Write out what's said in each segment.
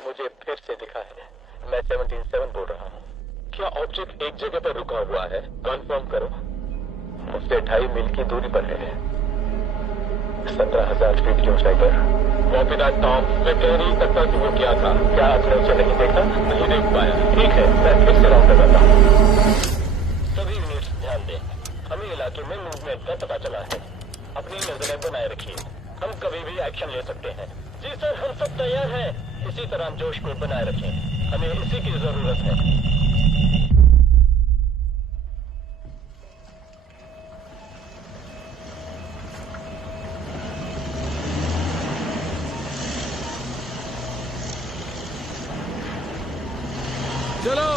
मुझे फिर से दिखा है। मैं 17-7 बोल रहा हूँ। क्या ऑब्जेक्ट एक जगह पर रुका हुआ है? कंफर्म करो। मुझसे 2.5 मील की दूरी पर है। 17,000 फीट की ऊंचाई पर। Copy that Tom. मैं कह नहीं सकता कि वो क्या था। क्या आपने उसे नहीं देखा? नहीं देख पाया। ठीक है, मैं फिर से राउंड लगाता हूँ। सभी यूनिट्स ध्यान दें। हमें इलाके में मूवमेंट का पता चला है। अपनी नजरें बनाए रखिए। हम कभी भी एक्शन ले सकते हैं। जी सर, हम सब तैयार हैं। इसी तरह जोश को बनाए रखें। हमें इसी की जरूरत है। चलो।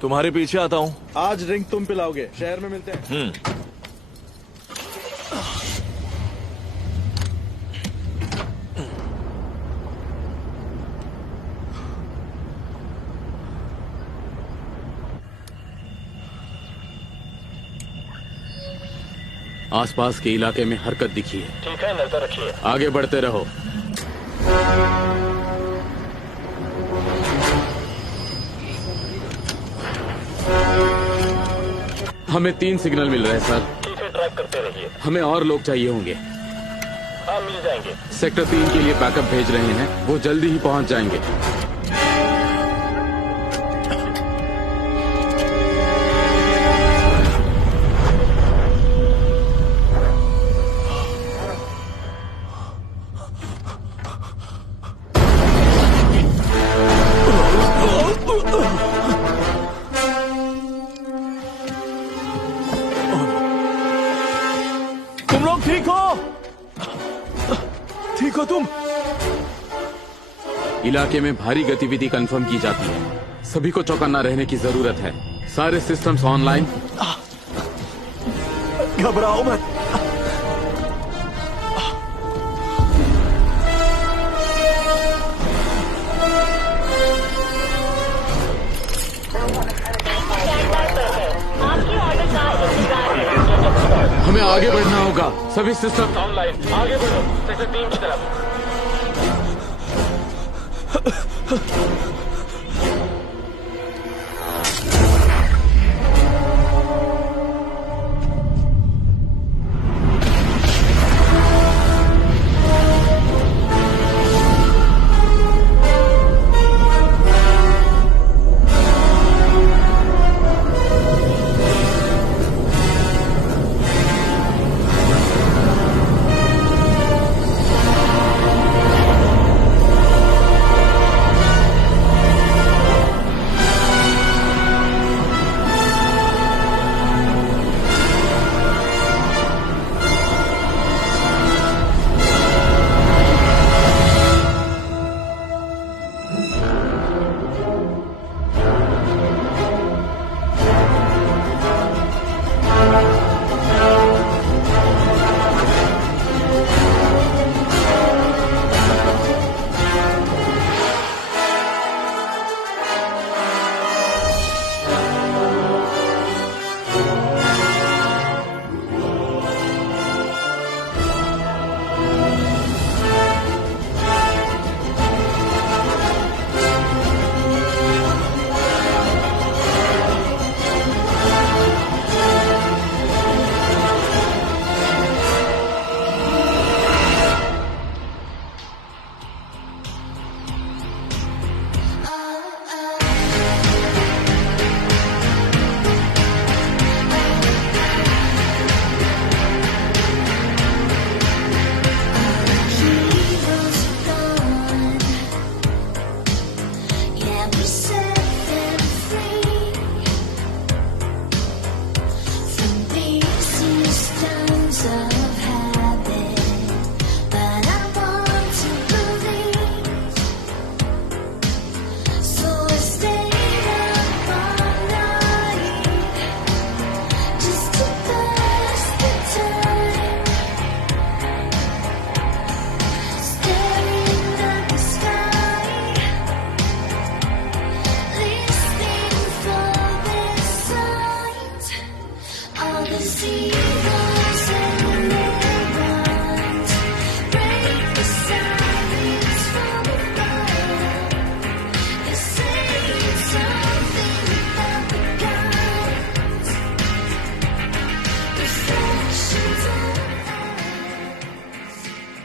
तुम्हारे पीछे आता हूँ। आज ड्रिंक तुम पिलाओगे। शहर में मिलते हैं। आसपास के इलाके में हरकत दिखी है। ठीक है, नजर रखिए। आगे बढ़ते रहो। हमें 3 सिग्नल मिल रहे हैं सर। ठीक है, ड्राइव करते रहिए। हमें और लोग चाहिए होंगे। हाँ, मिल जाएंगे। सेक्टर 3 के लिए बैकअप भेज रहे हैं। वो जल्दी ही पहुंच जाएंगे। तुम लोग ठीक हो? ठीक हो तुम? इलाके में भारी गतिविधि कंफर्म की जाती है। सभी को चौकन्ना रहने की जरूरत है। सारे सिस्टम्स ऑनलाइन। घबराओ मत। हमें आगे बढ़ना होगा। सभी सिस्टम ऑनलाइन। आगे बढ़ो। सेक्टर 3 की तरफ।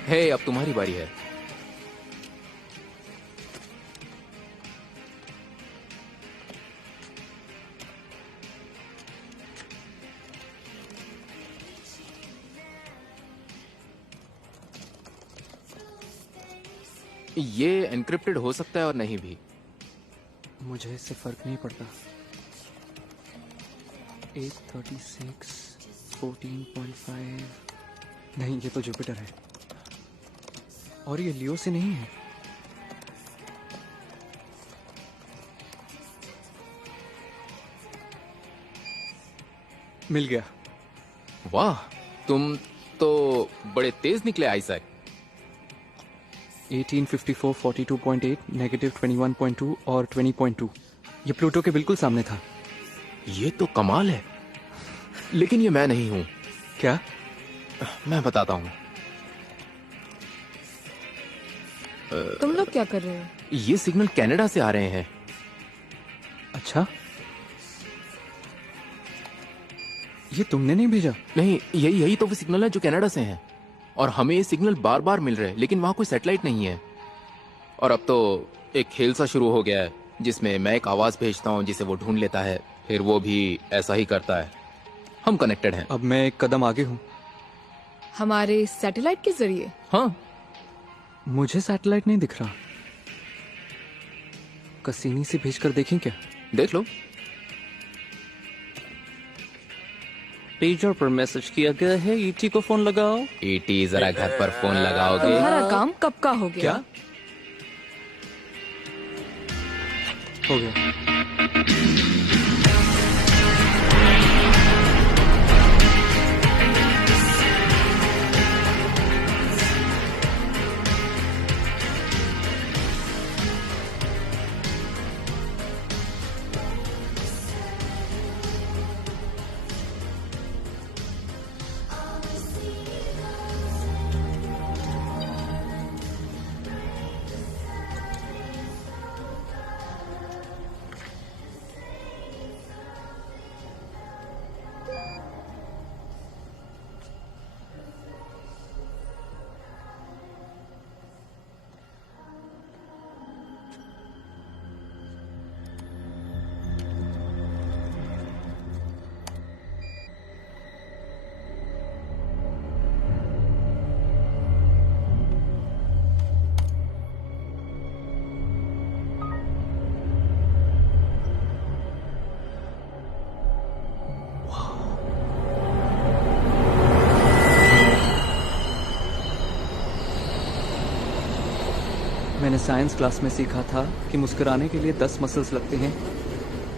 हे, अब तुम्हारी बारी है। ये एनक्रिप्टेड हो सकता है और नहीं भी। मुझे इससे फर्क नहीं पड़ता। 836 14.5 नहीं, ये तो जुपिटर है और ये लियो से नहीं है। मिल गया। वाह, तुम तो बड़े तेज निकले आइजैक। 1854 42.8 नेगेटिव 21.2 और 20.2। ये प्लूटो के बिल्कुल सामने था। ये तो कमाल है, लेकिन ये मैं नहीं हूं। क्या? मैं बताता हूं। तुम लोग क्या कर रहे हो? ये सिग्नल कनाडा से आ रहे हैं। अच्छा, ये तुमने नहीं भेजा? नहीं, यही तो वो सिग्नल है जो कनाडा से हैं। और हमें ये सिग्नल बार बार मिल रहे हैं, लेकिन वहां कोई सैटेलाइट नहीं है। और अब तो एक खेल सा शुरू हो गया है जिसमें मैं एक आवाज भेजता हूं जिसे वो ढूंढ लेता है, फिर वो भी ऐसा ही करता है। हम कनेक्टेड हैं। अब मैं एक कदम आगे हूं। हमारे सैटेलाइट के जरिए? हाँ, मुझे सैटेलाइट नहीं दिख रहा। कसीनी से भेजकर देखें क्या? देख लो। पेजर पर मैसेज किया गया है, ईटी को फोन लगाओ। ईटी, जरा घर पर फोन लगाओगे? तुम्हारा काम कब का हो गया? क्या हो गया? मैंने साइंस क्लास में सीखा था कि मुस्कुराने के लिए 10 मसल्स लगते हैं,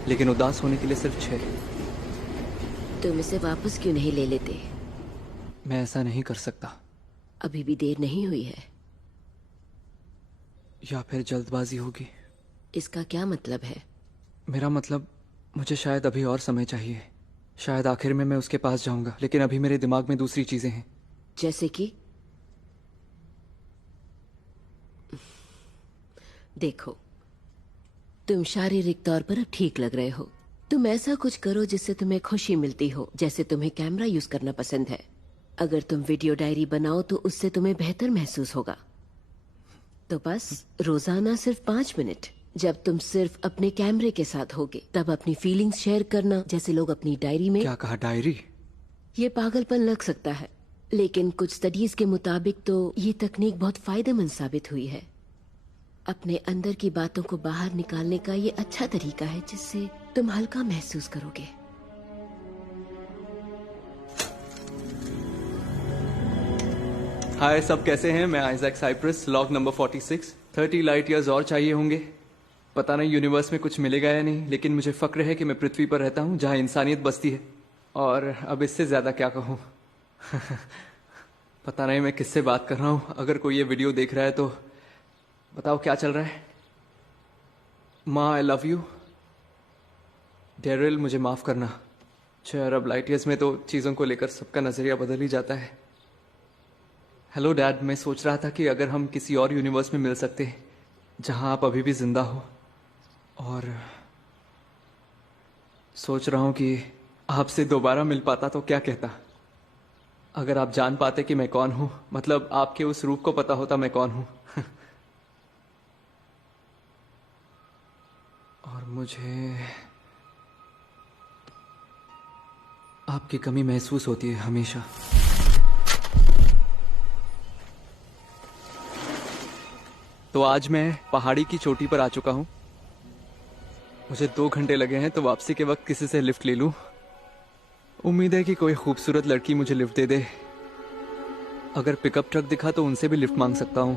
लेकिन उदास होने के लिए सिर्फ 6। तुम इसे वापस क्यों नहीं ले लेते? मैं ऐसा नहीं कर सकता। अभी भी देर नहीं हुई है। या फिर जल्दबाजी होगी। इसका क्या मतलब है? मेरा मतलब, मुझे शायद अभी और समय चाहिए। शायद आखिर में मैं उसके पास जाऊंगा, लेकिन अभी मेरे दिमाग में दूसरी चीजें हैं। जैसे कि? देखो, तुम शारीरिक तौर पर अब ठीक लग रहे हो। तुम ऐसा कुछ करो जिससे तुम्हें खुशी मिलती हो, जैसे तुम्हें कैमरा यूज करना पसंद है। अगर तुम वीडियो डायरी बनाओ तो उससे तुम्हें बेहतर महसूस होगा। तो बस रोजाना सिर्फ 5 मिनट, जब तुम सिर्फ अपने कैमरे के साथ होगे, तब अपनी फीलिंग्स शेयर करना, जैसे लोग अपनी डायरी में। क्या कहा? डायरी? ये पागलपन लग सकता है, लेकिन कुछ स्टडीज के मुताबिक तो ये तकनीक बहुत फायदेमंद साबित हुई है। अपने अंदर की बातों को बाहर निकालने का ये अच्छा तरीका है जिससे तुम हल्का महसूस करोगे। हाय, सब कैसे हैं? मैं Isaac Cyprus, log number 46। 30 light years और चाहिए होंगे। पता नहीं यूनिवर्स में कुछ मिलेगा या नहीं, लेकिन मुझे फक्र है कि मैं पृथ्वी पर रहता हूं जहां इंसानियत बसती है। और अब इससे ज्यादा क्या कहूं। पता नहीं मैं किससे बात कर रहा हूं। अगर कोई ये वीडियो देख रहा है तो बताओ क्या चल रहा है। माँ, आई लव यू। डेरिल, मुझे माफ करना। 6 अरब लाइट ईयर्स में तो चीजों को लेकर सबका नजरिया बदल ही जाता है। हेलो डैड, मैं सोच रहा था कि अगर हम किसी और यूनिवर्स में मिल सकते हैं जहां आप अभी भी जिंदा हो, और सोच रहा हूं कि आपसे दोबारा मिल पाता तो क्या कहता। अगर आप जान पाते कि मैं कौन हूं, मतलब आपके उस रूप को पता होता मैं कौन हूं। और मुझे आपकी कमी महसूस होती है हमेशा। तो आज मैं पहाड़ी की चोटी पर आ चुका हूं। मुझे 2 घंटे लगे हैं, तो वापसी के वक्त किसी से लिफ्ट ले लूं। उम्मीद है कि कोई खूबसूरत लड़की मुझे लिफ्ट दे दे। अगर पिकअप ट्रक दिखा तो उनसे भी लिफ्ट मांग सकता हूं।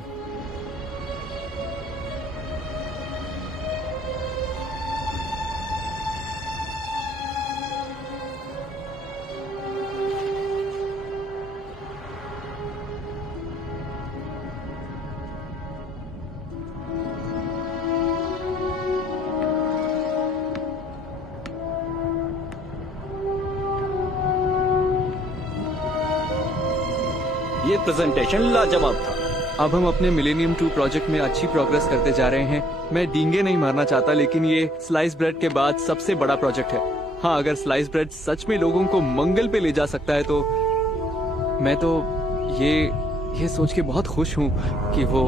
ये प्रेजेंटेशन लाजवाब था। अब हम अपने मिलेनियम 2 प्रोजेक्ट में अच्छी प्रोग्रेस करते जा रहे हैं। मैं डींगे नहीं मारना चाहता, लेकिन ये स्लाइस ब्रेड के बाद सबसे बड़ा प्रोजेक्ट है। हाँ, अगर स्लाइस ब्रेड सच में लोगों को मंगल पे ले जा सकता है तो मैं तो ये सोच के बहुत खुश हूँ कि वो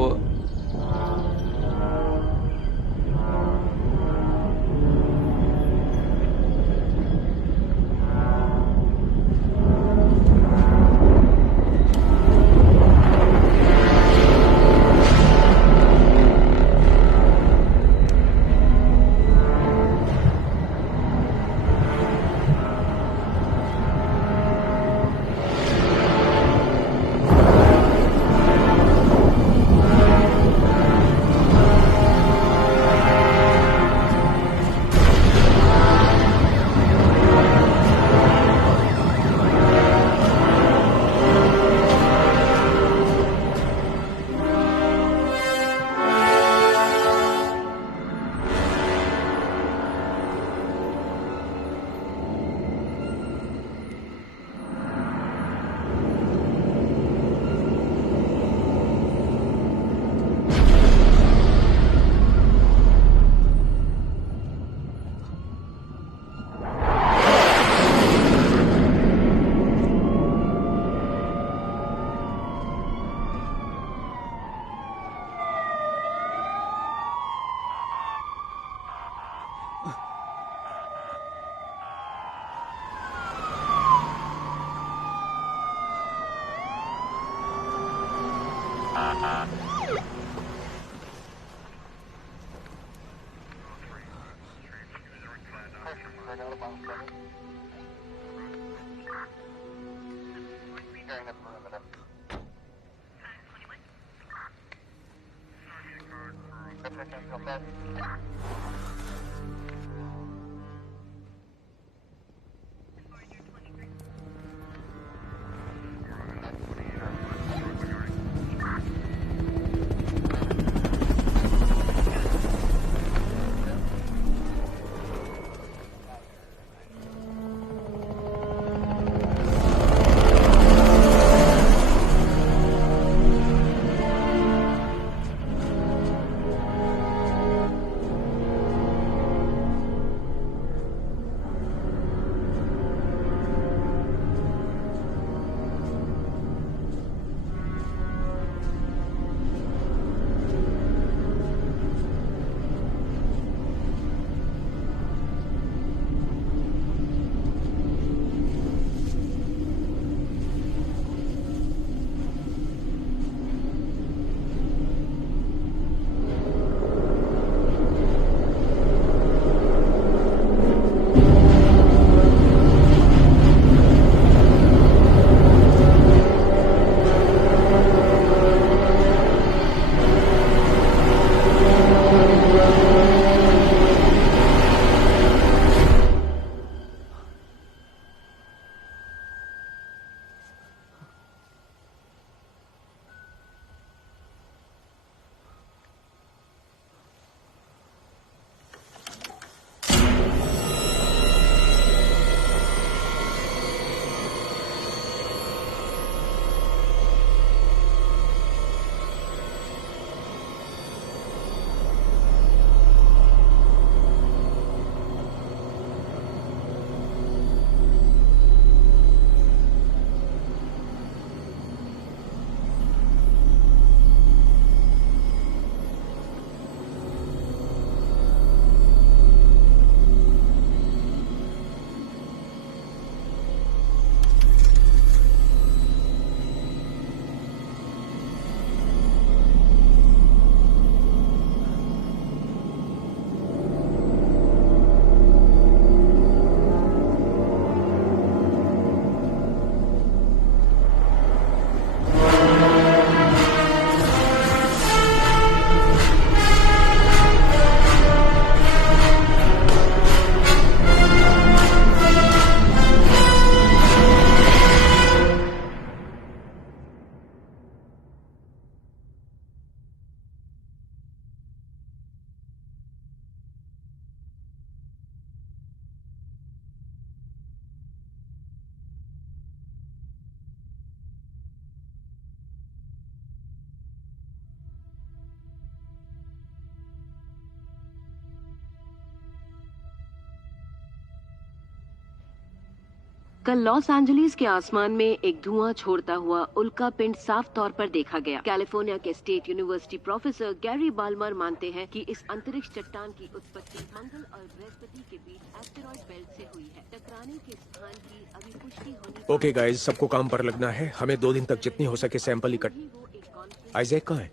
कल लॉस एंजलिस के आसमान में एक धुआं छोड़ता हुआ उल्का पिंड साफ तौर पर देखा गया। कैलिफोर्निया के state university professor Gary Balmer मानते हैं कि इस अंतरिक्ष चट्टान की उत्पत्ति मंगल और बृहस्पति के बीच एस्टेरॉयड बेल्ट से हुई है। टकराने के स्थान की अभी पुष्टि होनी। ओके गाइस, सबको काम पर लगना है। हमें 2 दिन तक जितनी हो सके सैंपल इकट्ठा। आइजैक कहाँ है?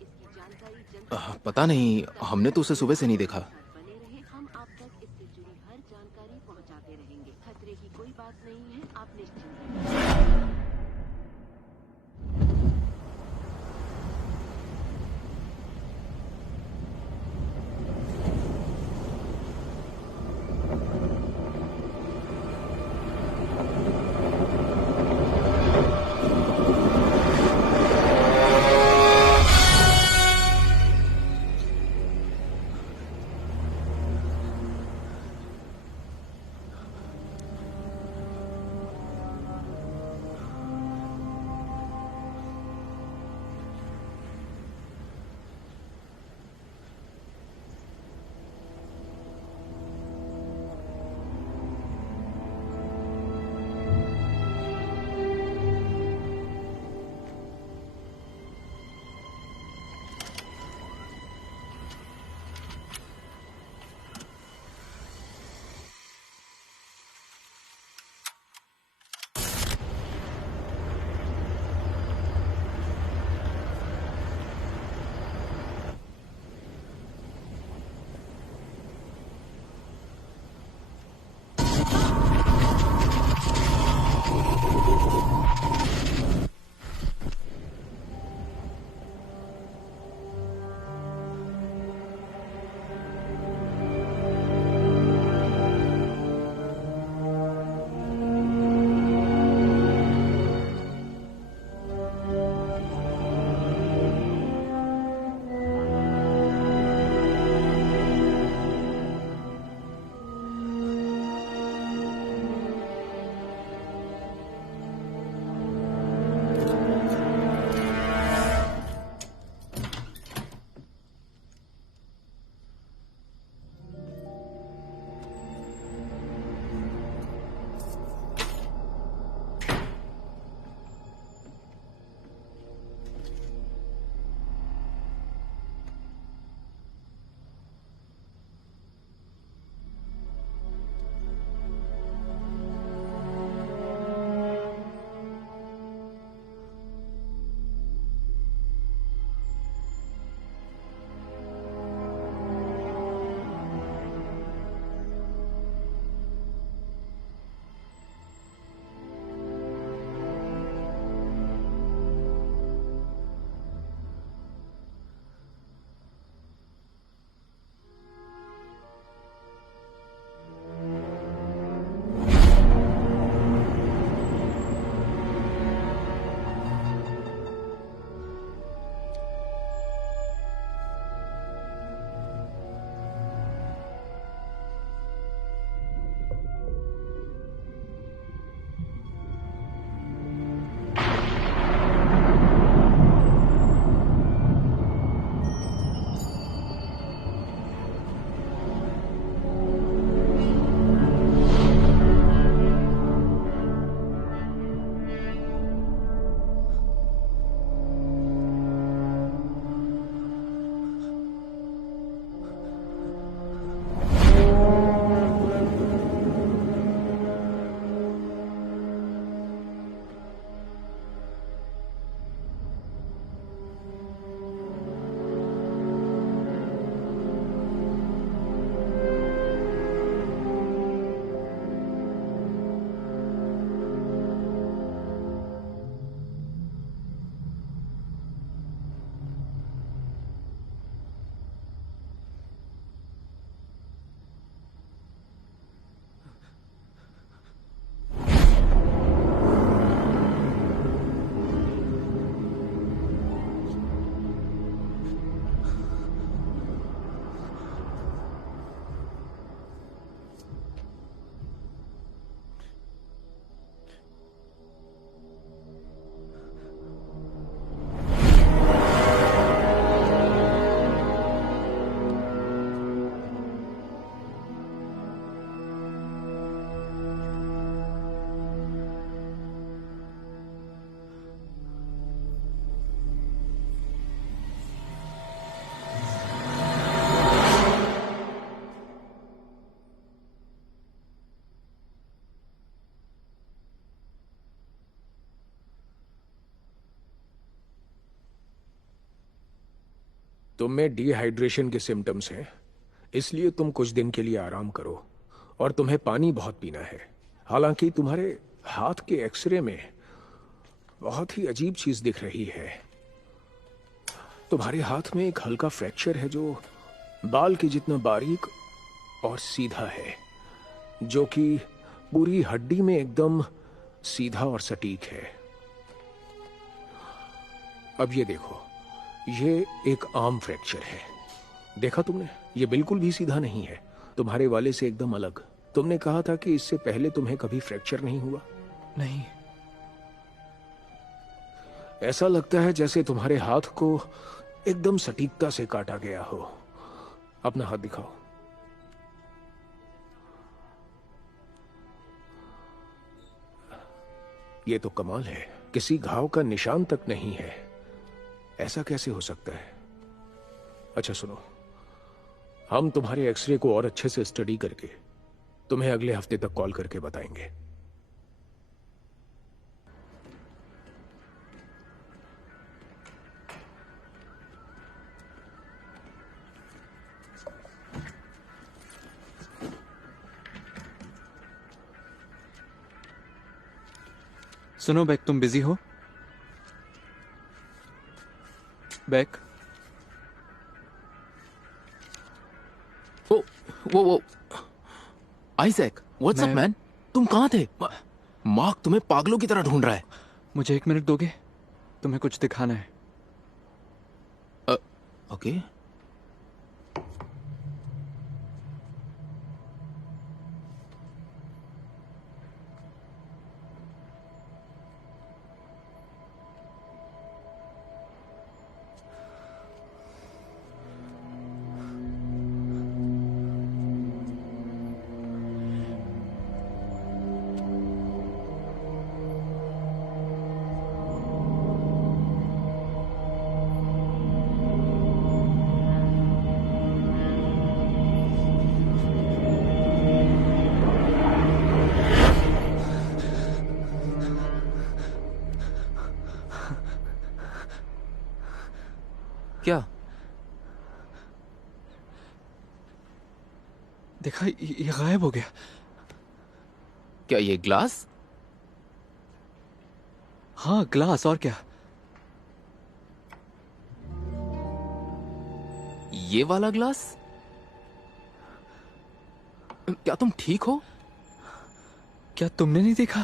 पता नहीं, हमने तो उसे सुबह से नहीं देखा। हम आप तक इससे जुड़ी हर जानकारी पहुंचाते रहेंगे। खतरे की कोई बात नहीं है, आप निश्चिंत रहें। तुम में डिहाइड्रेशन के सिम्टम्स हैं, इसलिए तुम कुछ दिन के लिए आराम करो और तुम्हें पानी बहुत पीना है। हालांकि तुम्हारे हाथ के एक्सरे में बहुत ही अजीब चीज दिख रही है। तुम्हारे हाथ में एक हल्का फ्रैक्चर है जो बाल के जितना बारीक और सीधा है, जो कि पूरी हड्डी में एकदम सीधा और सटीक है। अब ये देखो, ये एक आर्म फ्रैक्चर है। देखा तुमने? ये बिल्कुल भी सीधा नहीं है, तुम्हारे वाले से एकदम अलग। तुमने कहा था कि इससे पहले तुम्हें कभी फ्रैक्चर नहीं हुआ। नहीं। ऐसा लगता है जैसे तुम्हारे हाथ को एकदम सटीकता से काटा गया हो। अपना हाथ दिखाओ। ये तो कमाल है, किसी घाव का निशान तक नहीं है। ऐसा कैसे हो सकता है? अच्छा सुनो, हम तुम्हारे एक्सरे को और अच्छे से स्टडी करके तुम्हें अगले हफ्ते तक कॉल करके बताएंगे। सुनो बैक, तुम बिजी हो? बैक, वो आइजैक, व्हाट्स अप मैन? तुम कहाँ थे? मार्क तुम्हें पागलों की तरह ढूंढ रहा है। मुझे 1 मिनट दोगे? तुम्हें कुछ दिखाना है। ओके। क्या देखा, ये गायब हो गया। क्या ये ग्लास? हाँ, ग्लास। और क्या? ये वाला ग्लास? क्या तुम ठीक हो? क्या तुमने नहीं देखा?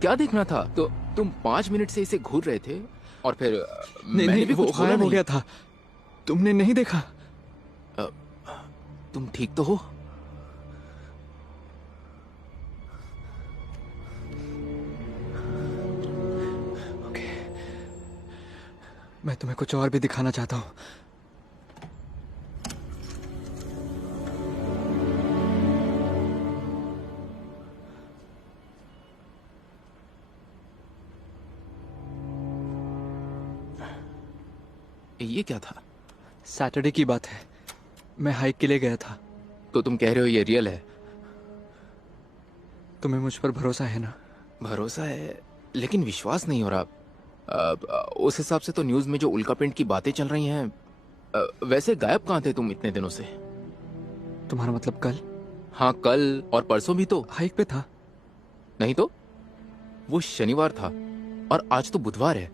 क्या देखना था? तो तुम 5 मिनट से इसे घूर रहे थे और फिर नहीं, मैंने भी वो कुछ बोला गायब हो नहीं। गया था। तुमने नहीं देखा? तुम ठीक तो हो? ओके, मैं तुम्हें कुछ और भी दिखाना चाहता हूँ। ये क्या था? सैटरडे की बात है, मैं हाइक के लिए गया था। तो तुम कह रहे हो ये रियल है? तुम्हें मुझ पर भरोसा है ना? भरोसा है, लेकिन विश्वास नहीं हो रहा। उस हिसाब से तो न्यूज में जो उल्कापिंड की बातें चल रही हैं, वैसे गायब कहाँ थे तुम इतने दिनों से? तुम्हारा मतलब कल? हाँ, कल और परसों भी तो हाइक पे था। नहीं तो वो शनिवार था और आज तो बुधवार है।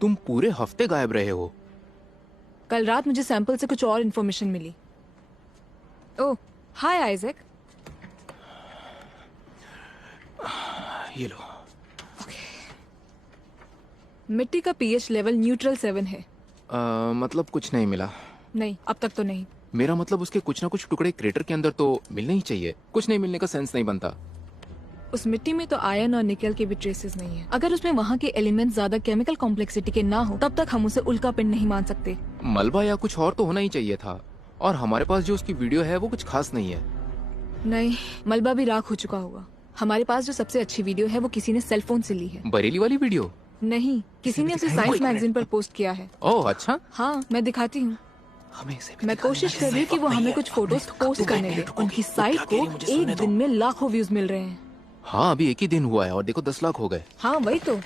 तुम पूरे हफ्ते गायब रहे हो। कल रात मुझे सैंपल से कुछ और इन्फॉर्मेशन मिली। ओह, हाय आइजैक। ये लो। मिट्टी का पीएच लेवल न्यूट्रल 7 है। मतलब कुछ नहीं मिला? नहीं, अब तक तो नहीं। मेरा मतलब उसके कुछ ना कुछ टुकड़े क्रेटर के अंदर तो मिलने ही चाहिए। कुछ नहीं मिलने का सेंस नहीं बनता। उस मिट्टी में तो आयरन और निकल के भी ट्रेसेस नहीं है। अगर उसमें वहाँ के एलिमेंट्स ज्यादा केमिकल कॉम्प्लेक्सिटी के ना हो, तब तक हम उसे उल्कापिंड नहीं मान सकते। मलबा या कुछ और तो होना ही चाहिए था। और हमारे पास जो उसकी वीडियो है वो कुछ खास नहीं है। नहीं, मलबा भी राख हो चुका होगा। हमारे पास जो सबसे अच्छी वीडियो है वो किसी ने सेल फोन से ली है। बरेली वाली वीडियो? नहीं, किसी ने उसे साइंस मैगजीन पर पोस्ट किया है। ओह अच्छा। हाँ, मैं दिखाती हूँ। मैं कोशिश कर रही हूँ कि वो हमें कुछ फोटोज पोस्ट करने दे। उनकी साइट को एक दिन में लाखों व्यूज मिल रहे हैं। हाँ, अभी एक ही दिन हुआ है और देखो 10 लाख हो गए। हाँ वही तो।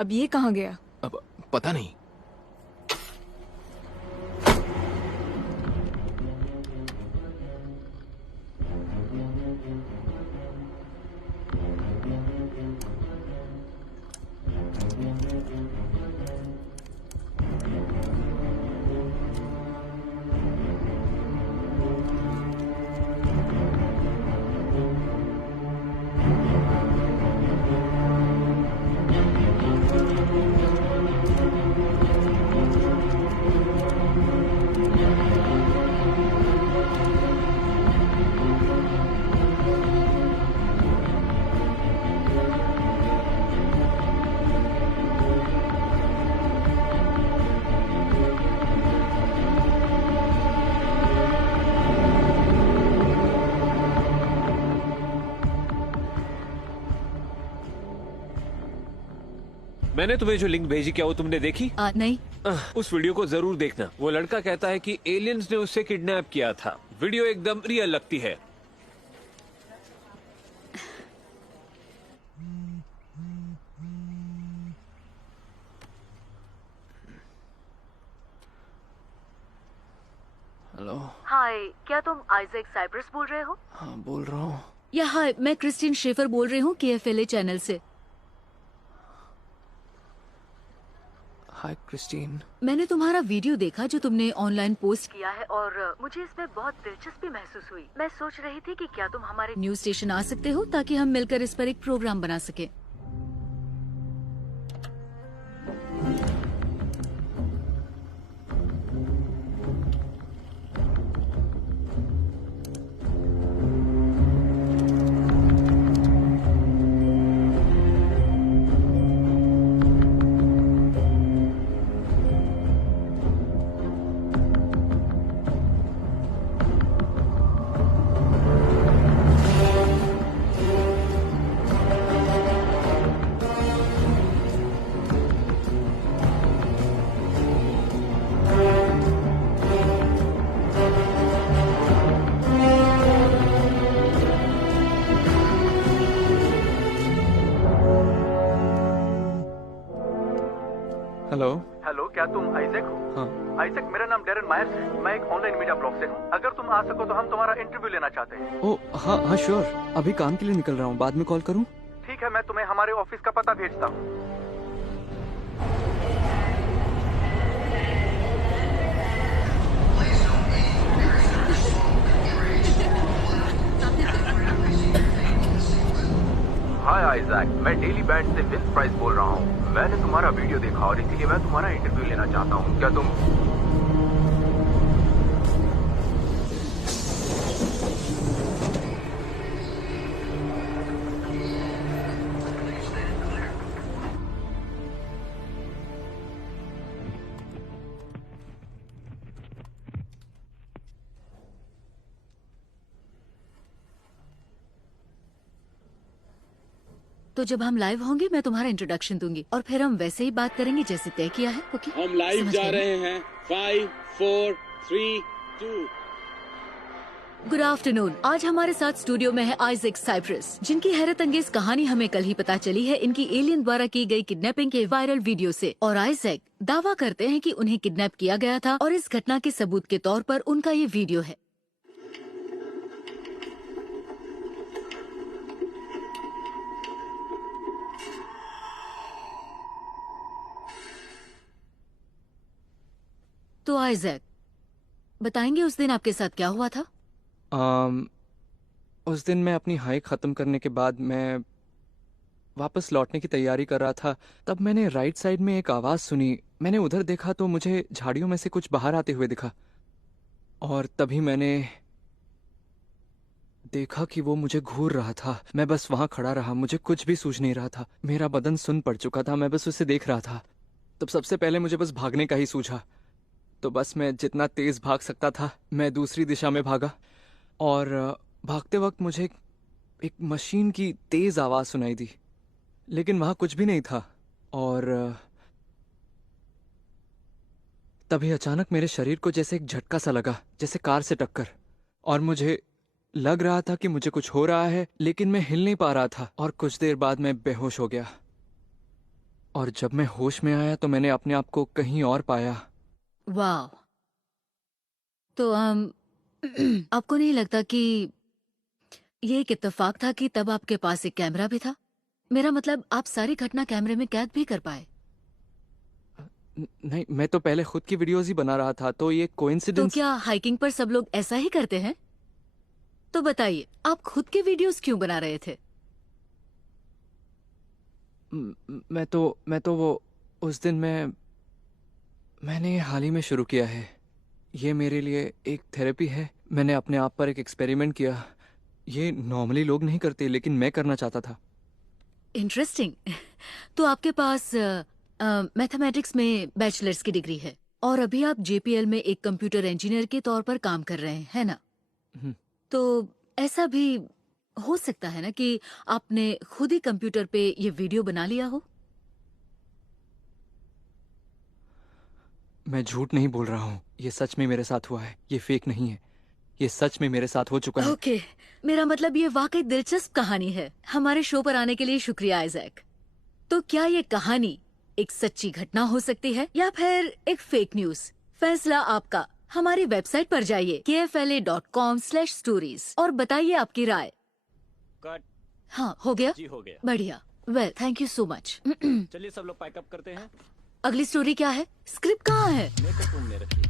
अब ये कहाँ गया? अब पता नहीं। मैंने तुम्हें जो लिंक भेजी, क्या वो तुमने देखी? नहीं। उस वीडियो को जरूर देखना। वो लड़का कहता है कि एलियंस ने उससे किडनैप किया था। वीडियो एकदम रियल लगती है। हेलो। हाय, क्या तुम आइजैक साइप्रस बोल रहे हो? हाँ, बोल रहा हूँ। या हाय, मैं क्रिस्टीन शेफर बोल रही हूँ KFLA चैनल से। हाय क्रिस्टीन। मैंने तुम्हारा वीडियो देखा जो तुमने ऑनलाइन पोस्ट किया है और मुझे इसमें बहुत दिलचस्पी महसूस हुई। मैं सोच रही थी कि क्या तुम हमारे न्यूज स्टेशन आ सकते हो ताकि हम मिलकर इस पर एक प्रोग्राम बना सके। हेलो, क्या तुम आइजैक हो? हाँ। आइजैक, मेरा नाम डेरन मायर्स है। मैं एक ऑनलाइन मीडिया ब्लॉग से हूँ। अगर तुम आ सको तो हम तुम्हारा इंटरव्यू लेना चाहते हैं। ओह हाँ हाँ श्योर। अभी काम के लिए निकल रहा हूँ, बाद में कॉल करूँ? ठीक है, मैं तुम्हें हमारे ऑफिस का पता भेजता हूँ। हाय आइजैक, मैं डेली बैंड से विंस प्राइस बोल रहा हूँ। मैंने तुम्हारा वीडियो देखा और इसीलिए मैं तुम्हारा इंटरव्यू लेना चाहता हूँ। क्या तुम तो जब हम लाइव होंगे मैं तुम्हारा इंट्रोडक्शन दूंगी और फिर हम वैसे ही बात करेंगे जैसे तय किया है। ओके? हम लाइव समझ जा गए ना? रहे हैं। 5 4 3 2। Good afternoon. आज हमारे साथ स्टूडियो में है आइजैक साइप्रस, जिनकी हैरत अंगेज कहानी हमें कल ही पता चली है इनकी एलियन द्वारा की गई किडनैपिंग के वायरल वीडियो से। और आइजैक दावा करते हैं कि उन्हें किडनैप किया गया था और इस घटना के सबूत के तौर पर उनका ये वीडियो है। तो आइजैक बताएंगे उस दिन आपके साथ क्या हुआ था? उस दिन मैं अपनी हाइक खत्म करने के बाद मैं वापस लौटने की तैयारी कर रहा था। तब मैंने राइट साइड में एक आवाज सुनी। मैंने उधर देखा तो मुझे झाड़ियों में से कुछ बाहर आते हुए दिखा और तभी मैंने देखा कि वो मुझे घूर रहा था। मैं बस वहां खड़ा रहा, मुझे कुछ भी सूझ नहीं रहा था। मेरा बदन सुन्न पड़ चुका था, मैं बस उसे देख रहा था। तब सबसे पहले मुझे बस भागने का ही सूझा, तो बस मैं जितना तेज भाग सकता था मैं दूसरी दिशा में भागा और भागते वक्त मुझे एक मशीन की तेज आवाज सुनाई दी, लेकिन वहां कुछ भी नहीं था। और तभी अचानक मेरे शरीर को जैसे एक झटका सा लगा, जैसे कार से टक्कर, और मुझे लग रहा था कि मुझे कुछ हो रहा है, लेकिन मैं हिल नहीं पा रहा था और कुछ देर बाद मैं बेहोश हो गया। और जब मैं होश में आया तो मैंने अपने आप को कहीं और पाया। वाह। तो आपको नहीं लगता कि ये एक इत्तेफाक था कि तब आपके पास एक कैमरा भी था? मेरा मतलब आप सारी घटना कैमरे में कैद भी कर पाए। नहीं, मैं तो पहले खुद की वीडियोस ही बना रहा था, तो ये तो कोइंसिडेंस। क्या हाइकिंग पर सब लोग ऐसा ही करते हैं? तो बताइए, आप खुद के वीडियोस क्यों बना रहे थे? मैं तो वो उस दिन मैंने ये हाल ही में शुरू किया है। ये मेरे लिए एक थेरेपी है। मैंने अपने आप पर एक एक्सपेरिमेंट किया। ये नॉर्मली लोग नहीं करते, लेकिन मैं करना चाहता था। इंटरेस्टिंग। तो आपके पास मैथमेटिक्स में बैचलर्स की डिग्री है और अभी आप जेपीएल में एक कंप्यूटर इंजीनियर के तौर पर काम कर रहे हैं, है ना? तो ऐसा भी हो सकता है ना कि आपने खुद ही कंप्यूटर पे ये वीडियो बना लिया हो? मैं झूठ नहीं बोल रहा हूँ। ये सच में मेरे साथ हुआ है। ये फेक नहीं है। ये सच में मेरे साथ हो चुका है। ओके, मेरा मतलब ये वाकई दिलचस्प कहानी है। हमारे शो पर आने के लिए शुक्रिया आइजैक। तो क्या ये कहानी एक सच्ची घटना हो सकती है या फिर एक फेक न्यूज? फैसला आपका। हमारी वेबसाइट पर जाइए kfla.com/stories और बताइए आपकी राय। कट। हाँ, हो गया? जी हो गया। बढ़िया। Well, thank you so much. चलिए सब लोग पैकअप करते हैं। अगली स्टोरी क्या है? स्क्रिप्ट कहाँ है? मेकअप रूम में रखिए।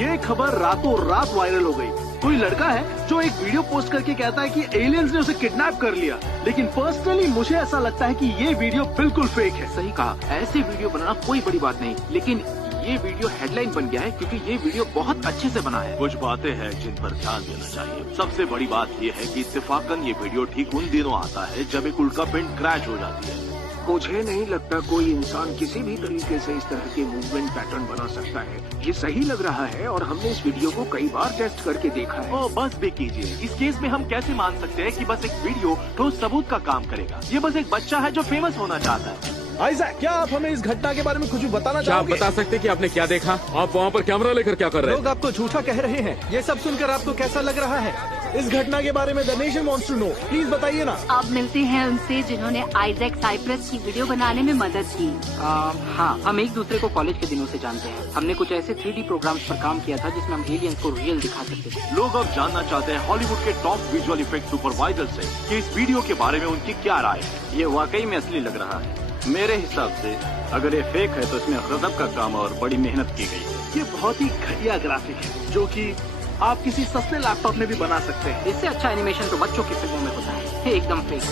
ये खबर रातों रात वायरल हो गई। कोई लड़का है जो एक वीडियो पोस्ट करके कहता है कि एलियंस ने उसे किडनैप कर लिया, लेकिन पर्सनली मुझे ऐसा लगता है कि ये वीडियो बिल्कुल फेक है। सही कहा, ऐसे वीडियो बनाना कोई बड़ी बात नहीं, लेकिन ये वीडियो हेडलाइन बन गया है क्योंकि ये वीडियो बहुत अच्छे से बना है। कुछ बातें हैं जिन पर ध्यान देना चाहिए। सबसे बड़ी बात ये है कि इत्तेफाकन ये वीडियो ठीक उन दिनों आता है जब एक उल्कापिंड क्रैश हो जाती है। मुझे नहीं लगता कोई इंसान किसी भी तरीके से इस तरह के मूवमेंट पैटर्न बना सकता है। ये सही लग रहा है और हमने इस वीडियो को कई बार टेस्ट करके देखा है। बस भी कीजिए। इस केस में हम कैसे मान सकते हैं कि बस एक वीडियो ठोस सबूत का काम करेगा? ये बस एक बच्चा है जो फेमस होना चाहता है। आइजैक, क्या आप हमें इस घटना के बारे में कुछ बताना क्या आप चाहोगे? बता सकते कि आपने क्या देखा? आप वहाँ पर कैमरा लेकर क्या कर रहे लोग आपको झूठा कह रहे हैं। ये सब सुनकर आपको कैसा लग रहा है? इस घटना के बारे में the nation wants to know. Please बताइए ना। आप मिलते हैं उनसे जिन्होंने आइजैक साइप्रस की वीडियो बनाने में मदद की। हाँ, हम एक दूसरे को कॉलेज के दिनों से जानते हैं। हमने कुछ ऐसे 3D प्रोग्राम्स पर काम किया था जिसमें हम एलियंस को रियल दिखा सकते थे। लोग अब जानना चाहते हैं हॉलीवुड के टॉप विजुअल इफेक्ट सुपरवाइजर से कि इस वीडियो के बारे में उनकी क्या राय है। ये वाकई में असली लग रहा है। मेरे हिसाब से अगर ये फेक है तो इसमें गजब का काम और बड़ी मेहनत की गई है। ये बहुत ही घटिया ग्राफिक है जो कि आप किसी सस्ते लैपटॉप में भी बना सकते हैं। इससे अच्छा एनिमेशन तो बच्चों की फिल्मों में होता है। एकदम fake.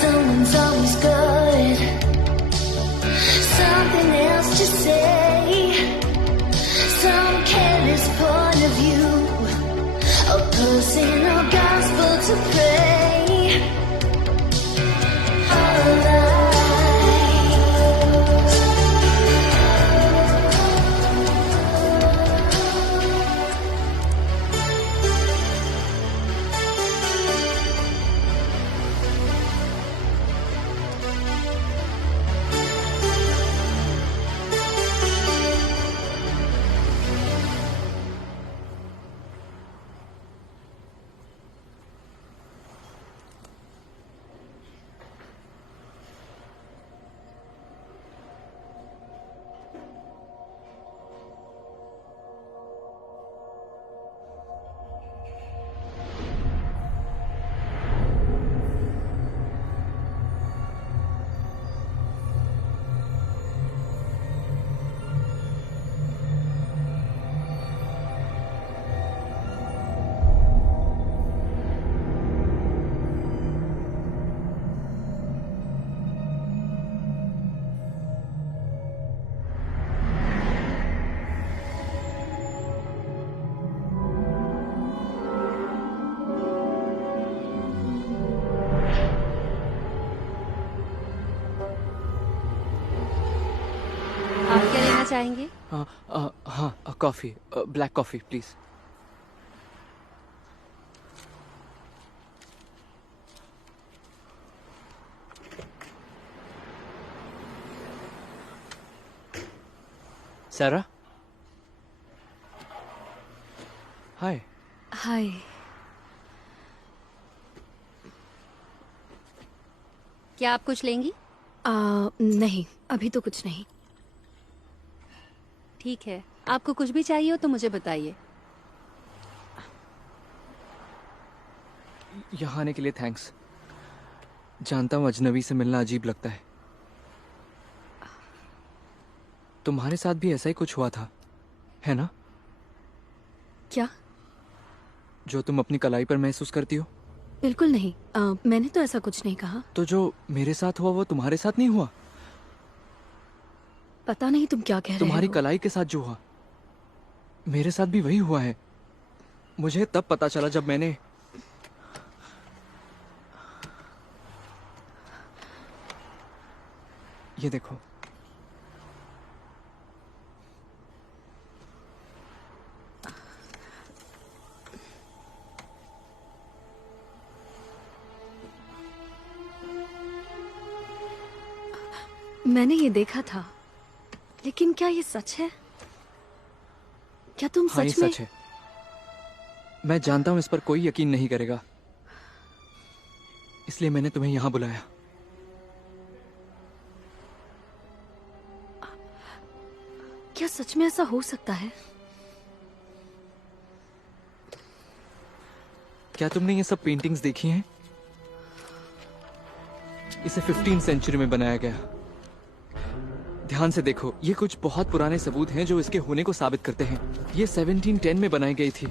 Someone's always good. Something else to say. Some careless point of view. A personal gospel to pray. Our lives. आप क्या लेना चाहेंगे? हाँ, कॉफी, ब्लैक कॉफी प्लीज। सारा, हाय। हाय। क्या आप कुछ लेंगी? नहीं, अभी तो कुछ नहीं। ठीक है, आपको कुछ भी चाहिए हो तो मुझे बताइए। यहाँ आने के लिए थैंक्स। जानता हूँ अजनबी से मिलना अजीब लगता है। तुम्हारे साथ भी ऐसा ही कुछ हुआ था, है ना? क्या? जो तुम अपनी कलाई पर महसूस करती हो। बिल्कुल नहीं। मैंने तो ऐसा कुछ नहीं कहा। तो जो मेरे साथ हुआ वो तुम्हारे साथ नहीं हुआ? पता नहीं तुम क्या कह रहे हो। तुम्हारी कलाई के साथ जो हुआ मेरे साथ भी वही हुआ है। मुझे तब पता चला जब मैंने ये देखो। मैंने ये देखा था, लेकिन क्या ये सच है? क्या तुम हाँ, ये सच में? सच है। मैं जानता हूं इस पर कोई यकीन नहीं करेगा, इसलिए मैंने तुम्हें यहां बुलाया। क्या सच में ऐसा हो सकता है? क्या तुमने ये सब पेंटिंग्स देखी हैं? इसे 15वीं सेंचुरी में बनाया गया। ध्यान से देखो, ये कुछ बहुत पुराने सबूत हैं जो इसके होने को साबित करते हैं। ये 1710 में बनाई गई थी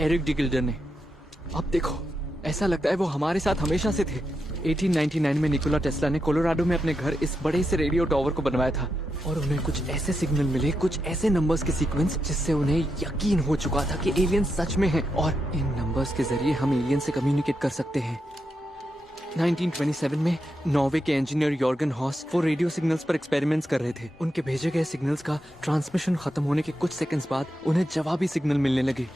एरिक डी गिल्डर ने। अब देखो, ऐसा लगता है वो हमारे साथ हमेशा से थे। 1899 में निकोला टेस्ला ने कोलोराडो में अपने घर इस बड़े से रेडियो टावर को बनवाया था और उन्हें कुछ ऐसे सिग्नल मिले, कुछ ऐसे नंबर्स के सीक्वेंस, जिससे उन्हें यकीन हो चुका था कि एलियंस सच में हैं और इन नंबर्स के जरिए हम एलियन से कम्युनिकेट कर सकते हैं। 1927 में नॉर्वे के इंजीनियर यॉर्गन हॉस वो रेडियो सिग्नल्स पर एक्सपेरिमेंट्स कर रहे थे। उनके भेजे गए सिग्नल्स का ट्रांसमिशन खत्म होने के कुछ सेकंड्स बाद उन्हें जवाबी सिग्नल मिलने लगे।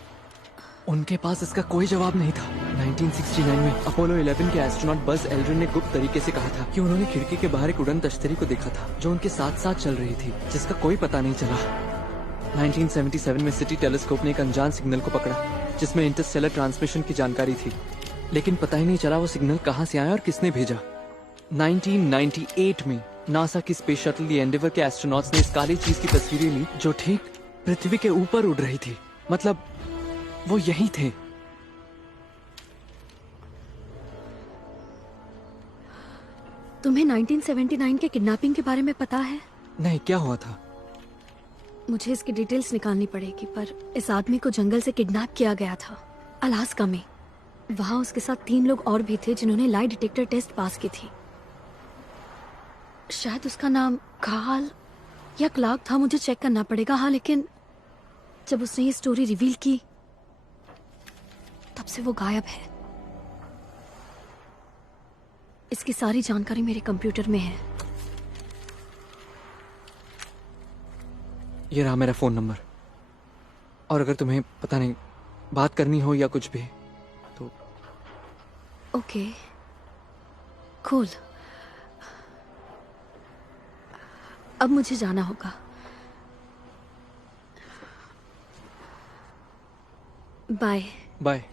उनके पास इसका कोई जवाब नहीं था। 1969 में अपोलो 11 के एस्ट्रोनॉट बज एल्ड्रिन ने गुप्त तरीके से कहा था कि उन्होंने खिड़की के बाहर एक उड़न तश्तरी को देखा था जो उनके साथ साथ चल रही थी, जिसका कोई पता नहीं चला। 1977 में सिटी टेलीस्कोप ने एक अनजान सिग्नल को पकड़ा जिसमें इंटरस्टेलर ट्रांसमिशन की जानकारी थी, लेकिन पता ही नहीं चला वो सिग्नल कहां से आया और किसने भेजा। 1998 में नासा की स्पेस शटल दी एंडेवर के एस्ट्रोनॉट्स ने इस काली चीज की तस्वीरें ली जो ठीक पृथ्वी के ऊपर उड़ रही थी। मतलब वो यही थे। तुम्हें 1979 के किडनैपिंग के बारे में पता है? नहीं, क्या हुआ था? मुझे इसकी डिटेल्स निकालनी पड़ेगी, पर इस आदमी को जंगल से किडनैप किया गया था, अलास्का में। वहां उसके साथ 3 लोग और भी थे जिन्होंने लाई डिटेक्टर टेस्ट पास की थी। शायद उसका नाम कार्ल या क्लार्क था, मुझे चेक करना पड़ेगा। हाँ, लेकिन जब उसने ये स्टोरी रिवील की तब से वो गायब है। इसकी सारी जानकारी मेरे कंप्यूटर में है। ये रहा मेरा फोन नंबर, और अगर तुम्हें पता नहीं बात करनी हो या कुछ भी तो। Okay, cool. अब मुझे जाना होगा। बाय। बाय।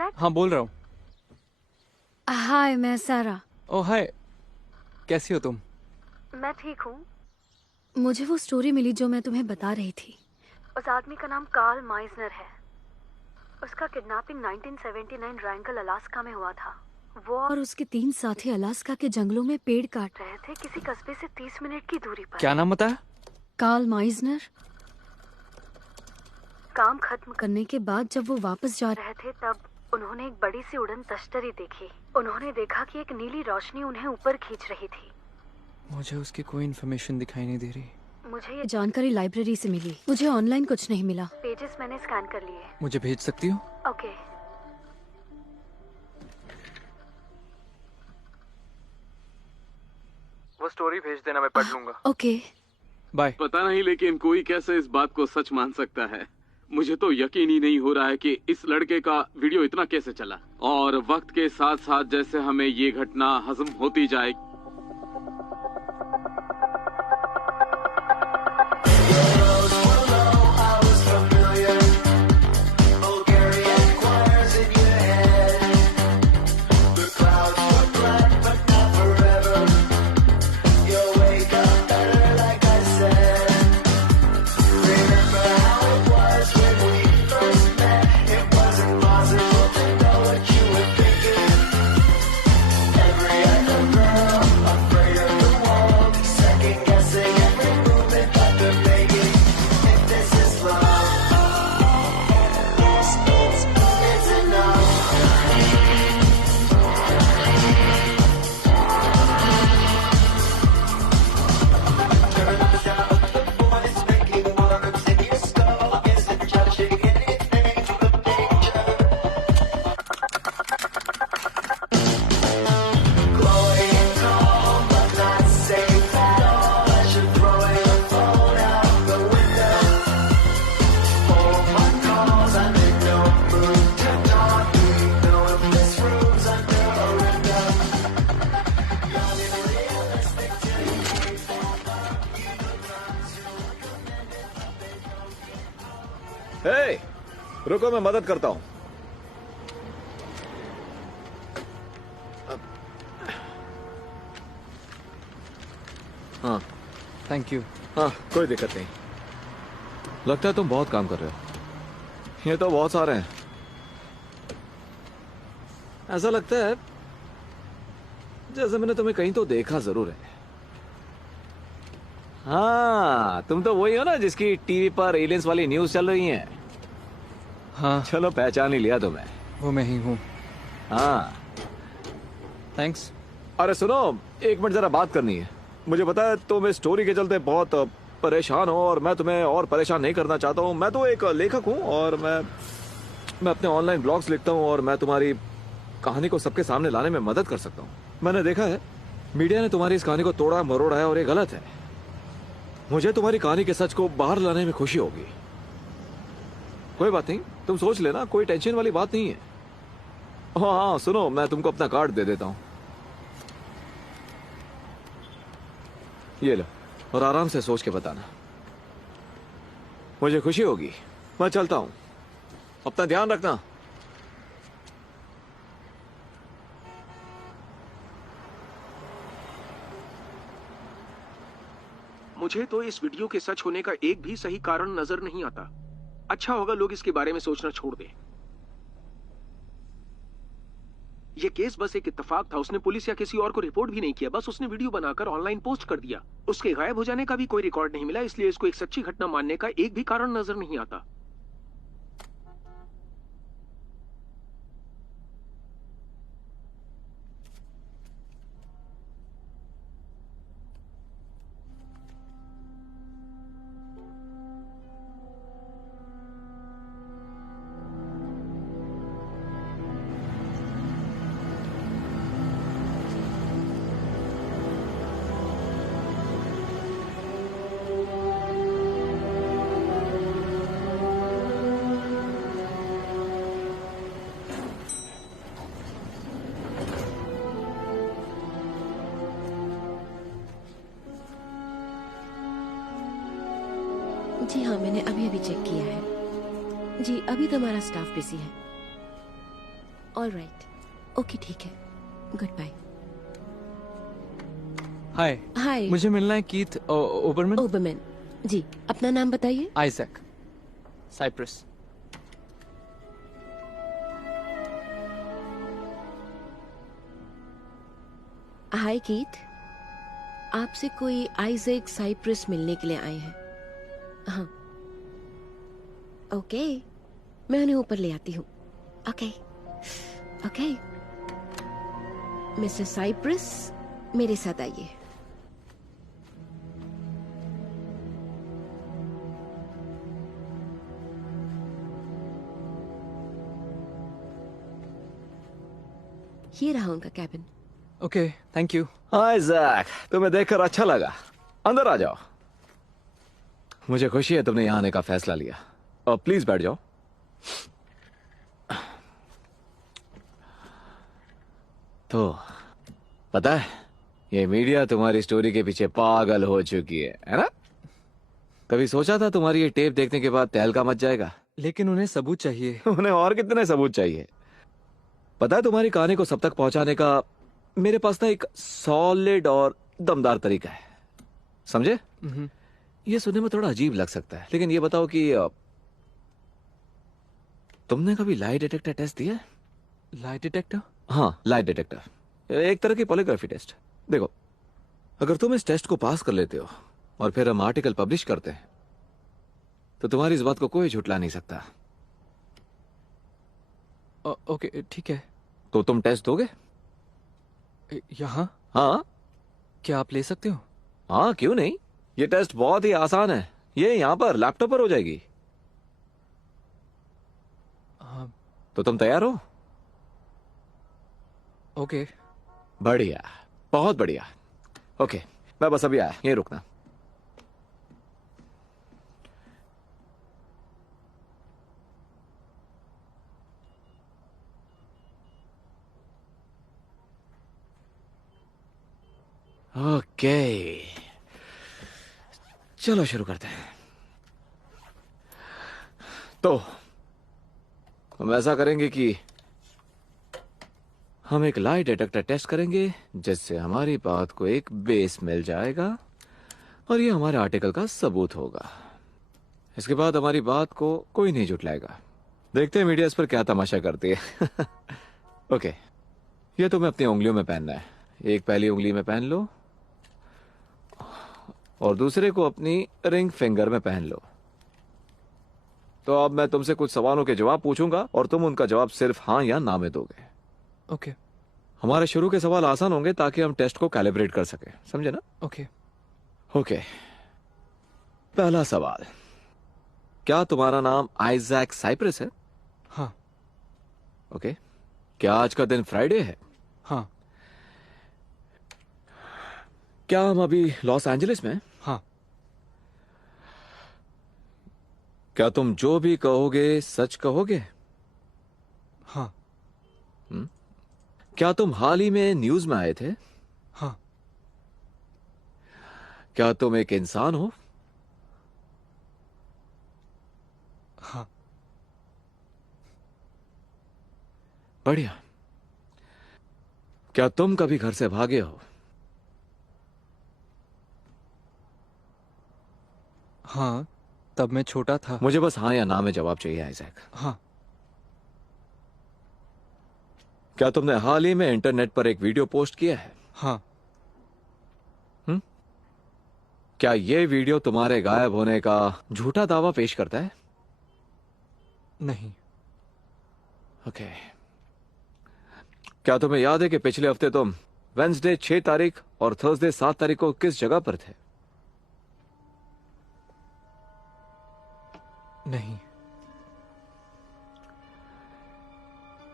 आइजैक? हाँ बोल रहा हूँ। हाय, मैं सारा। ओह हाय, कैसी हो तुम? मैं ठीक हूँ। मुझे वो स्टोरी मिली जो मैं तुम्हें बता रही थी। उस आदमी का नाम कार्ल माइजनर है। उसका किडनैपिंग 1979 रैंकल अलास्का में हुआ था। वो और उसके 3 साथी अलास्का के जंगलों में पेड़ काट रहे थे, किसी कस्बे से 30 मिनट की दूरी पर। क्या नाम बताया? Carl Meisner. काम खत्म करने के बाद जब वो वापस जा रहे थे तब उन्होंने एक बड़ी सी उड़न तश्तरी देखी। उन्होंने देखा कि एक नीली रोशनी उन्हें ऊपर खींच रही थी। मुझे उसकी कोई इन्फॉर्मेशन दिखाई नहीं दे रही। मुझे ये जानकारी लाइब्रेरी से मिली। मुझे ऑनलाइन कुछ नहीं मिला। पेजेस मैंने स्कैन कर लिए। मुझे भेज सकती हो? ओके। वो स्टोरी भेज देना, मैं पढ़ लूंगा। Okay bye. पता नहीं लेकिन कोई कैसे इस बात को सच मान सकता है। मुझे तो यकीन ही नहीं हो रहा है कि इस लड़के का वीडियो इतना कैसे चला, और वक्त के साथ साथ जैसे हमें ये घटना हजम होती जाए। रुको, मैं मदद करता हूँ। हाँ थैंक यू। हाँ कोई दिक्कत नहीं। लगता है तुम बहुत काम कर रहे हो। ये तो बहुत सारे हैं। ऐसा लगता है जैसे मैंने तुम्हें कहीं तो देखा जरूर है। हाँ तुम तो वही हो ना जिसकी टीवी पर एलियंस वाली न्यूज चल रही है। हाँ चलो पहचान ही लिया तुम्हें। वो मैं ही हूँ। हाँ थैंक्स। अरे सुनो, एक मिनट जरा बात करनी है। मुझे पता है तुम इस स्टोरी के चलते बहुत परेशान हो और मैं तुम्हें और परेशान नहीं करना चाहता हूँ। मैं तो एक लेखक हूँ और मैं अपने ऑनलाइन ब्लॉग्स लिखता हूँ और मैं तुम्हारी कहानी को सबके सामने लाने में मदद कर सकता हूँ। मैंने देखा है मीडिया ने तुम्हारी इस कहानी को तोड़ा मरोड़ा है और ये गलत है। मुझे तुम्हारी कहानी के सच को बाहर लाने में खुशी होगी। कोई बात नहीं, तुम सोच लेना, कोई टेंशन वाली बात नहीं है। हाँ सुनो, मैं तुमको अपना कार्ड दे देता हूँ। ये लो और आराम से सोच के बताना। मुझे खुशी होगी। मैं चलता हूँ, अपना ध्यान रखना। मुझे तो इस वीडियो के सच होने का एक भी सही कारण नजर नहीं आता। अच्छा होगा लोग इसके बारे में सोचना छोड़ दें। ये केस बस एक इत्तेफाक था। उसने पुलिस या किसी और को रिपोर्ट भी नहीं किया, बस उसने वीडियो बनाकर ऑनलाइन पोस्ट कर दिया। उसके गायब हो जाने का भी कोई रिकॉर्ड नहीं मिला, इसलिए इसको एक सच्ची घटना मानने का एक भी कारण नजर नहीं आता। जी हाँ, मैंने अभी अभी चेक किया है। जी अभी तो हमारा स्टाफ बिजी है। ऑलराइट, ओके ठीक है, गुड बाय। हाय। हाय। मुझे मिलना है कीथ ओबरमैन। ओबरमैन जी, अपना नाम बताइए। Isaac Cyprus. हाय कीथ, आपसे कोई आइजैक साइप्रस मिलने के लिए आए हैं। हाँ ओके, मैं उन्हें ऊपर ले आती हूँ। ओके ओके, मिस्टर साइप्रस मेरे साथ आइए। ये रहा उनका cabin. Okay thank you. Hi Jack, तुम्हें देखकर अच्छा लगा। अंदर आ जाओ। मुझे खुशी है तुमने यहाँ आने का फैसला लिया। और प्लीज बैठ जाओ। तो पता है, ये मीडिया तुम्हारी स्टोरी के पीछे पागल हो चुकी है ना? कभी सोचा था तुम्हारी ये टेप देखने के बाद तहलका मच जाएगा? लेकिन उन्हें सबूत चाहिए। उन्हें और कितने सबूत चाहिए? पता है, तुम्हारी कहानी को सब तक पहुंचाने का मेरे पास ना एक सॉलिड और दमदार तरीका है, समझे? ये सुनने में थोड़ा अजीब लग सकता है, लेकिन ये बताओ कि तुमने कभी लाई डिटेक्टर टेस्ट दिया है? Lie detector? हाँ, लाई डिटेक्टर, एक तरह की पॉलीग्राफी टेस्ट। देखो, अगर तुम इस टेस्ट को पास कर लेते हो और फिर हम आर्टिकल पब्लिश करते हैं, तो तुम्हारी इस बात को कोई झुठला नहीं सकता। ओके ठीक है। तो तुम टेस्ट दोगे? यहाँ? हाँ। क्या आप ले सकते हो? हाँ, क्यों नहीं। ये टेस्ट बहुत ही आसान है। ये यहाँ पर लैपटॉप पर हो जाएगी। हाँ। तो तुम तैयार हो? ओके। बढ़िया, बहुत बढ़िया। ओके, मैं बस अभी आया, यहीं रुकना। ओके, चलो शुरू करते हैं। तो हम ऐसा करेंगे कि हम एक लाई डिटेक्टर टेस्ट करेंगे, जिससे हमारी बात को एक बेस मिल जाएगा और ये हमारे आर्टिकल का सबूत होगा। इसके बाद हमारी बात को कोई नहीं झुठलाएगा। देखते हैं मीडिया इस पर क्या तमाशा करती है। ओके, ये तुम्हें अपनी उंगलियों में पहनना है। एक पहली उंगली में पहन लो और दूसरे को अपनी रिंग फिंगर में पहन लो। तो अब मैं तुमसे कुछ सवालों के जवाब पूछूंगा और तुम उनका जवाब सिर्फ हाँ या ना में दोगे। ओके। हमारे शुरू के सवाल आसान होंगे ताकि हम टेस्ट को कैलिब्रेट कर सके, समझे ना? ओके। ओके, पहला सवाल, क्या तुम्हारा नाम आइजैक साइप्रस है? हाँ। ओके, क्या आज का दिन फ्राइडे है? हाँ। क्या हम अभी लॉस एंजलिस में हैं? हाँ। क्या तुम जो भी कहोगे सच कहोगे? हाँ। क्या तुम हाल ही में न्यूज में आए थे? हाँ। क्या तुम एक इंसान हो? हाँ। बढ़िया। क्या तुम कभी घर से भागे हो? हाँ, तब मैं छोटा था। मुझे बस हाँ या ना में जवाब चाहिए आइजैक। हाँ। क्या तुमने हाल ही में इंटरनेट पर एक वीडियो पोस्ट किया है? हाँ। क्या ये वीडियो तुम्हारे गायब होने का झूठा दावा पेश करता है? नहीं। ओके। क्या तुम्हें याद है कि पिछले हफ्ते तुम वेंसडे 6 तारीख और थर्सडे 7 तारीख को किस जगह पर थे? नहीं।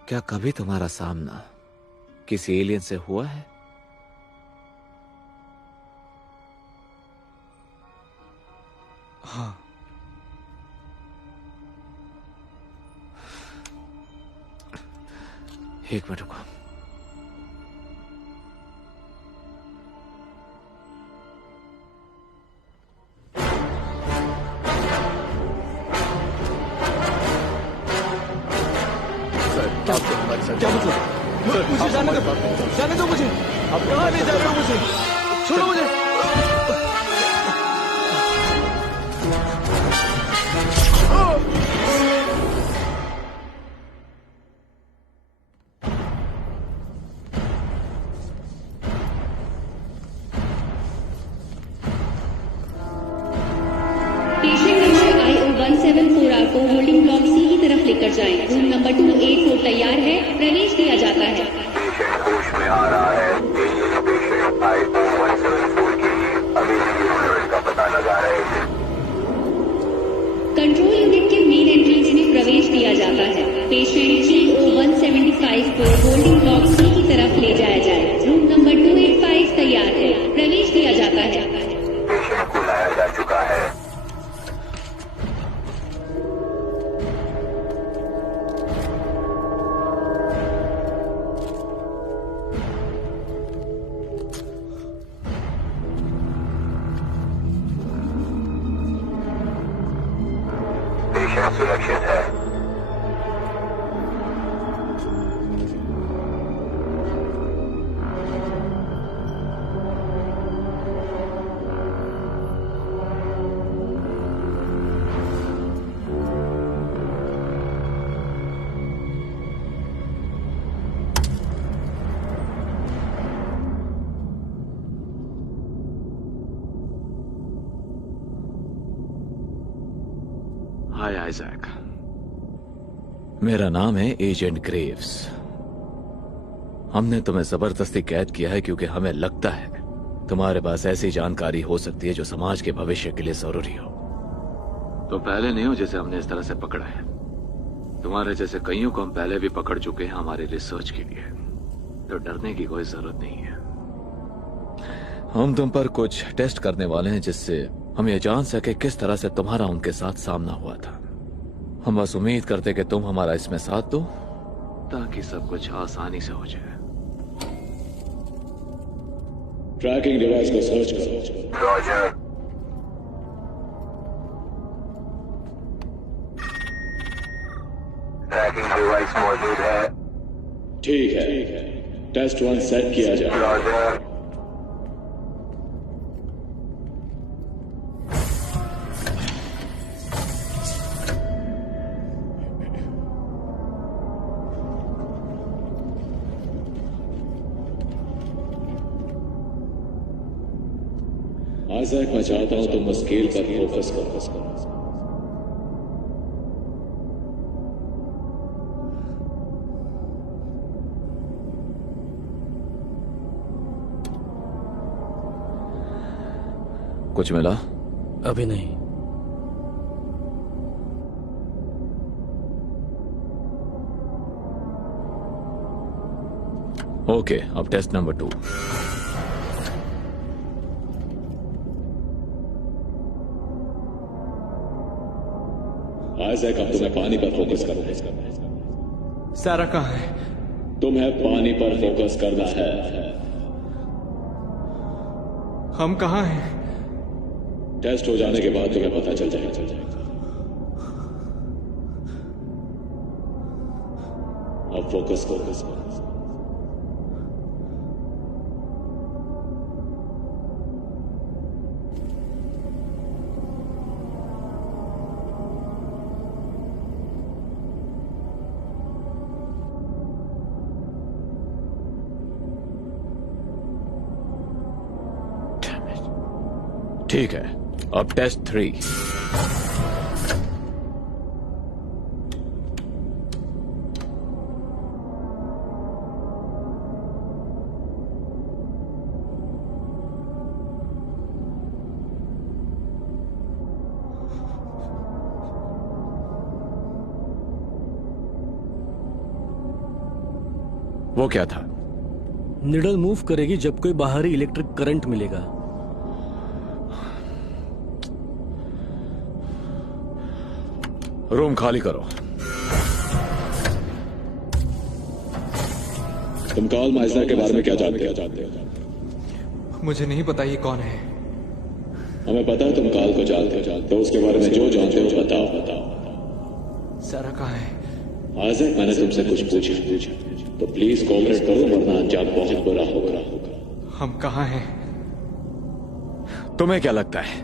क्या कभी तुम्हारा सामना किसी एलियन से हुआ है? हाँ। एक मिनट रुको। सर, हमारे साथ। क्या मतलब? मुझे जाने दो मुझे। अब कहाँ ले जा रहे हो मुझे? छोड़ो मुझे। पेशेंट नंबर IO174 आपको होल्डिंग ब्लॉक सी की तरफ लेकर जाएं। रूम नंबर 284 तैयार है, प्रवेश दिया जाता है। पेशेंट होश में आ रहा है। एलियन पेशेंट IO174 के लिए अभी यूनिट का पता लगा रहे थे। कंट्रोल यूनिट के मेन एंट्रेंस में प्रवेश दिया जाता है। पेशेंट CO175 को होल्डिंग ब्लॉक सी की तरफ ले जाया जाए। रूम नंबर 285 तैयार है, प्रवेश दिया जाता है। पेशेंट को लाया जा चुका है। पेशेंट सुरक्षित है। हाय आइजैक। मेरा नाम है एजेंट ग्रेव्स। हमने तुम्हें जबरदस्ती कैद किया है क्योंकि हमें लगता है तुम्हारे पास ऐसी जानकारी हो सकती है जो समाज के भविष्य के लिए जरूरी हो। तो पहले नहीं हो जिसे हमने इस तरह से पकड़ा है। तुम्हारे जैसे कईयों को हम पहले भी पकड़ चुके हैं हमारी रिसर्च के लिए, तो डरने की कोई जरूरत नहीं है। हम तुम पर कुछ टेस्ट करने वाले हैं जिससे हम ये जान सके किस तरह से तुम्हारा उनके साथ सामना हुआ था। हम बस उम्मीद करते कि तुम हमारा इसमें साथ दो ताकि सब कुछ आसानी से हो जाए। ट्रैकिंग डिवाइस को सर्च करो। रॉजर। ट्रैकिंग डिवाइस मौजूद है। ठीक है, टेस्ट 1 सेट किया जाए। रॉजर। आइजैक, मैं चाहता हूं तुम स्केल पर फोकस करो। कुछ मिला? अभी नहीं। ओके, अब टेस्ट नंबर 2। आइजैक, अब तुम्हें पानी पर फोकस करना है। सारा कहाँ है? तुम्हें पानी पर फोकस करना है। हम कहाँ हैं? टेस्ट हो जाने के बाद तुम्हें पता चल जाएगा। अब फोकस करो। ठीक है, अब टेस्ट 3। वो क्या था? निडल मूव करेगी जब कोई बाहरी इलेक्ट्रिक करंट मिलेगा। रूम खाली करो। तुम कार्ल माइजर के बारे में क्या जानते हो? मुझे नहीं पता ये कौन है। हमें पता है तुम कार्ल को जानते हो, तो उसके बारे में जो जानते हो बताओ। सारा कहाँ है? आइजैक, मैंने तुमसे कुछ पूछा तो प्लीज कोऑपरेट करो, वरना अंजाम बहुत बुरा होगा। हम कहाँ हैं? तुम्हें क्या लगता है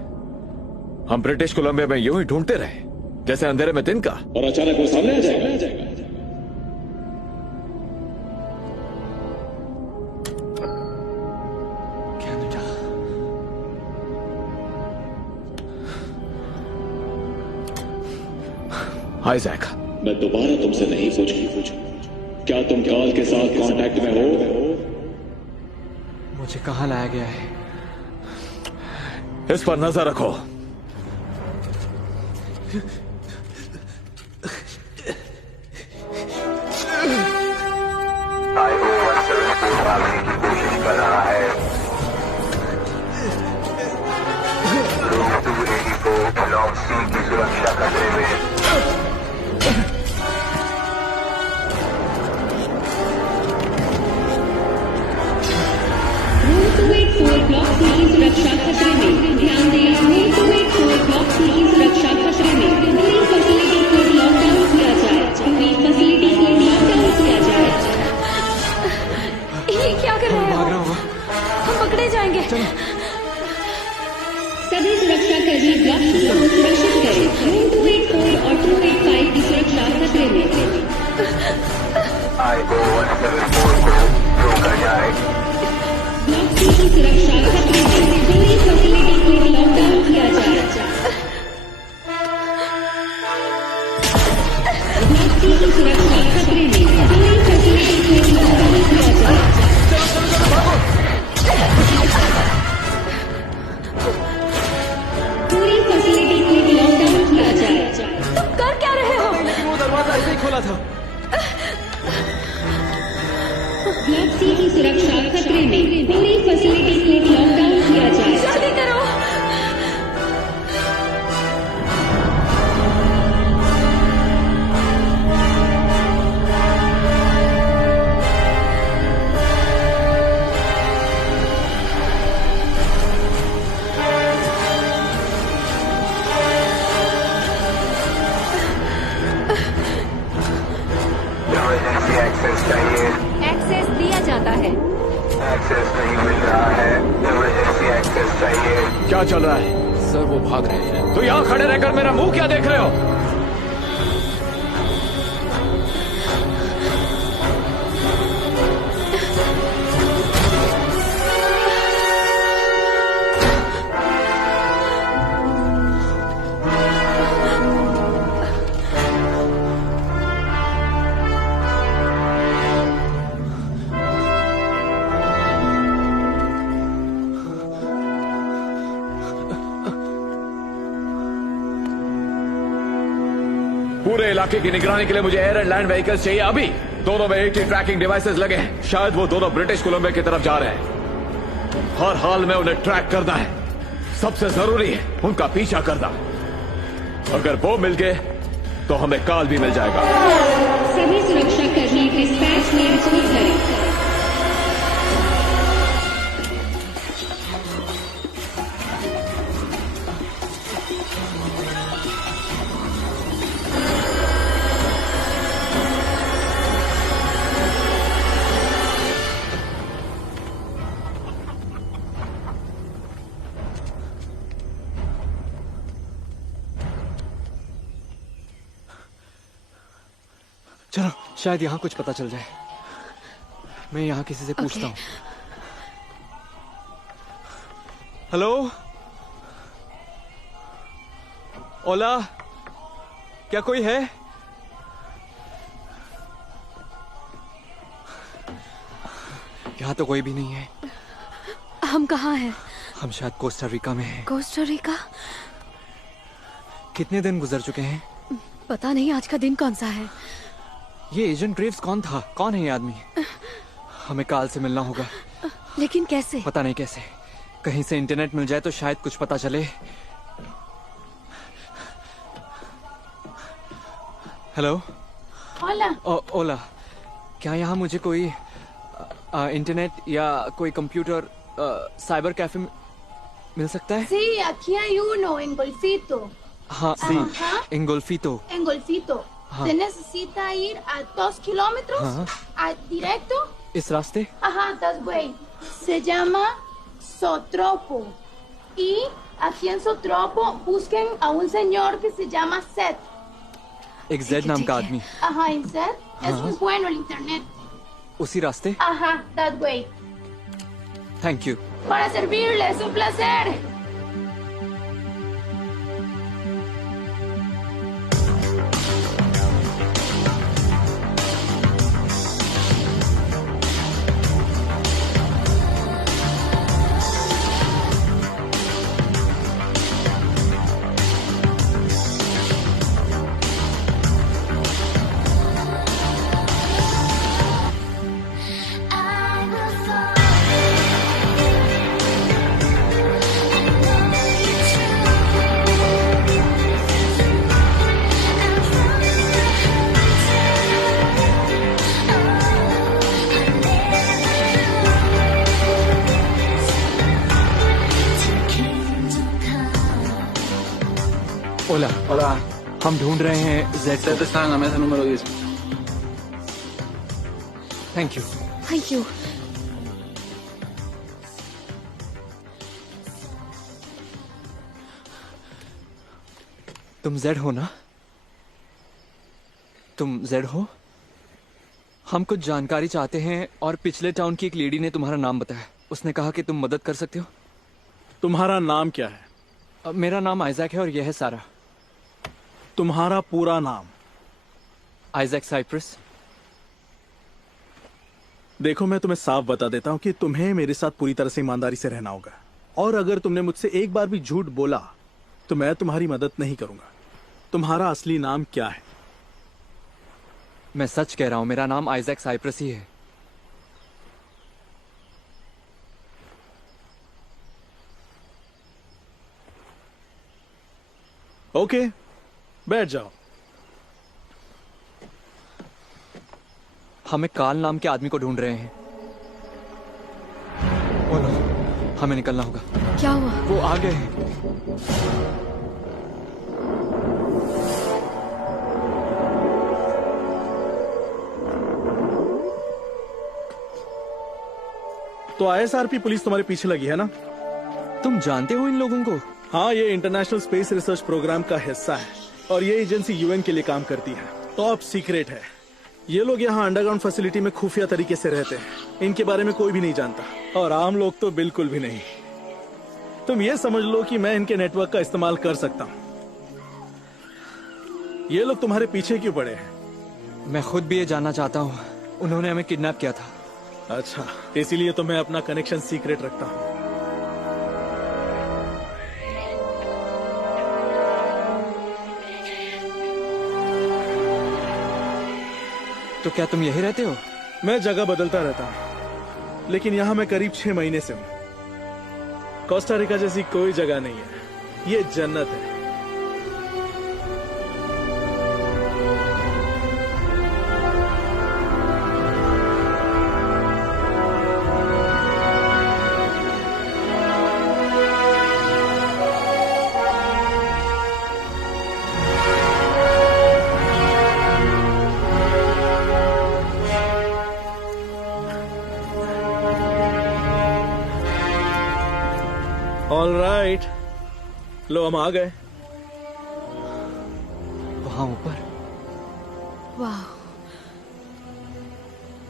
हम ब्रिटिश कोलंबिया में यूं ही ढूंढते रहे जैसे अंधेरे में दिन का, और अचानक वो सामने आ जाएगा? आइजैक, मैं दोबारा तुमसे नहीं पूछूं, क्या तुम कॉल के साथ कांटेक्ट में हो? मुझे कहाँ लाया गया है? इस पर नजर रखो। भागने की कोशिश कर रहा है। रूम 284 ब्लॉक सी की सुरक्षा खतरे में। ब्लॉक सी की सुरक्षा खतरे में। ध्यान दें, रूम 284 ब्लॉक सी की सुरक्षा खतरे में। पूरी फैसिलिटी को लॉकडाउन किया जाए। पूरी फैसिलिटी को लॉकडाउन किया जाए। ये क्या कर रहे हो? हम पकड़े जाएंगे। सभी सुरक्षा कर्मी ब्लॉक सी को सुरक्षित करें। रूम 284 और 285 की सुरक्षा खतरे में। I-O 174 को रोका जाए। ब्लॉक सी की सुरक्षा खतरे में। पूरी फैसिलिटी को लॉकडाउन किया जाए। ब्लॉक सी की सुरक्षा खतरे में। पूरी फैसिलिटी को लॉकडाउन किया जाए। पूरी फैसिलिटी को लॉकडाउन किया जाए। तुम कर क्या रहे हो? लेकिन वो दरवाजा ऐसे ही खोला था। ब्लॉक सी की सुरक्षा खतरे में। पूरी फैसिलिटी को लॉकडाउन किया जाए। जल्दी करो। इमरजेंसी एक्सेस चाहिए। एक्सेस दिया जाता है। एक्सेस नहीं मिल रहा है। इमरजेंसी एक्सेस चाहिए। क्या चल रहा है? सर वो भाग रहे हैं। तो यहाँ खड़े रहकर मेरा मुंह क्या देख रहे हो? पूरे इलाके की निगरानी के लिए मुझे एयर एंड लैंड व्हीकल्स चाहिए अभी। दोनों में एक ही ट्रैकिंग डिवाइसेस लगे हैं। शायद वो दोनों ब्रिटिश कोलंबिया की तरफ जा रहे हैं। हर हाल में उन्हें ट्रैक करना है। सबसे जरूरी है उनका पीछा करना। अगर वो मिल गए तो हमें काल भी मिल जाएगा। सभी सुरक्षा कर्मी डिस्पैच में रिपोर्ट करें। चलो शायद यहाँ कुछ पता चल जाए। मैं यहाँ किसी से पूछता हूँ। हेलो ओला, क्या कोई है? यहाँ तो कोई भी नहीं है। हम कहाँ हैं? हम शायद कोस्टा रिका में हैं। Costa Rica? कितने दिन गुजर चुके हैं? पता नहीं आज का दिन कौन सा है। ये एजेंट ग्रेव्स कौन था? कौन है ये आदमी? हमें काल से मिलना होगा। लेकिन कैसे? पता नहीं कैसे। कहीं से इंटरनेट मिल जाए तो शायद कुछ पता चले। हेलो ओला। ओला, क्या यहाँ मुझे कोई इंटरनेट या कोई कंप्यूटर साइबर कैफे मिल सकता है? Sí, aquí hay uno en Golfito. हाँ, सी Ajá. इंगोल्फितो। En Golfito. हाँ। Se necesita ir a 2 kilómetros directo. इस रास्ते? Ajá, das way. Se llama Sotropo. Y aquí en Sotropo busquen a un señor que se llama Seth. एक Z नाम का आदमी। Ajá, en Seth. Es muy bueno el internet. उसी रास्ते? Ajá, that way. Thank you. Para servirles, un placer. ओला। ओला। हम ढूंढ रहे हैं Z. Seth está en la mesa número 10. Thank you. Thank you. तुम जेड हो ना? तुम जेड हो? हम कुछ जानकारी चाहते हैं और पिछले टाउन की एक लेडी ने तुम्हारा नाम बताया। उसने कहा कि तुम मदद कर सकते हो। तुम्हारा नाम क्या है? मेरा नाम आइजैक है और यह है सारा। तुम्हारा पूरा नाम? Isaac Cyprus. देखो, मैं तुम्हें साफ बता देता हूं कि तुम्हें मेरे साथ पूरी तरह से ईमानदारी से रहना होगा, और अगर तुमने मुझसे एक बार भी झूठ बोला तो मैं तुम्हारी मदद नहीं करूंगा। तुम्हारा असली नाम क्या है? मैं सच कह रहा हूं, मेरा नाम आइजैक साइप्रस ही है। ओके, बैठ जाओ। हम एक काल नाम के आदमी को ढूंढ रहे हैं। बोलो, हमें निकलना होगा। क्या हुआ? वो आ गए हैं। तो ISRP पुलिस तुम्हारे पीछे लगी है ना? तुम जानते हो इन लोगों को? हाँ, ये इंटरनेशनल स्पेस रिसर्च प्रोग्राम का हिस्सा है और ये एजेंसी UN के लिए काम करती है। टॉप सीक्रेट है। ये लोग यहाँ अंडरग्राउंड फैसिलिटी में खुफिया तरीके से रहते हैं। इनके बारे में कोई भी नहीं जानता और आम लोग तो बिल्कुल भी नहीं। तुम ये समझ लो कि मैं इनके नेटवर्क का इस्तेमाल कर सकता हूँ। ये लोग तुम्हारे पीछे क्यों पड़े हैं? मैं खुद भी ये जानना चाहता हूँ। उन्होंने हमें किडनैप किया था। अच्छा, इसीलिए तो मैं अपना कनेक्शन सीक्रेट रखता हूँ। तो क्या तुम यही रहते हो? मैं जगह बदलता रहता हूँ, लेकिन यहाँ मैं करीब 6 महीने से हूँ। कोस्टा रिका जैसी कोई जगह नहीं है, ये जन्नत है। ऑल राइट, लो हम आ गए। वहां ऊपर? वाह।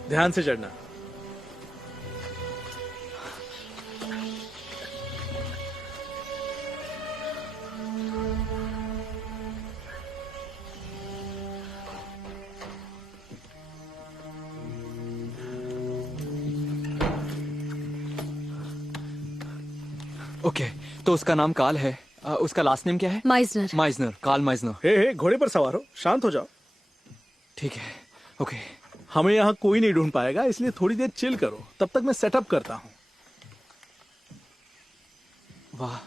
ध्यान से चढ़ना। ओके, तो उसका नाम काल है। उसका लास्ट नेम क्या है? माइजनर। माइजनर, काल माइजनर। हे, घोड़े पर सवार हो, शांत हो जाओ। ठीक है, ओके। हमें यहाँ कोई नहीं ढूंढ पाएगा, इसलिए थोड़ी देर चिल करो, तब तक मैं सेटअप करता हूँ। वाह,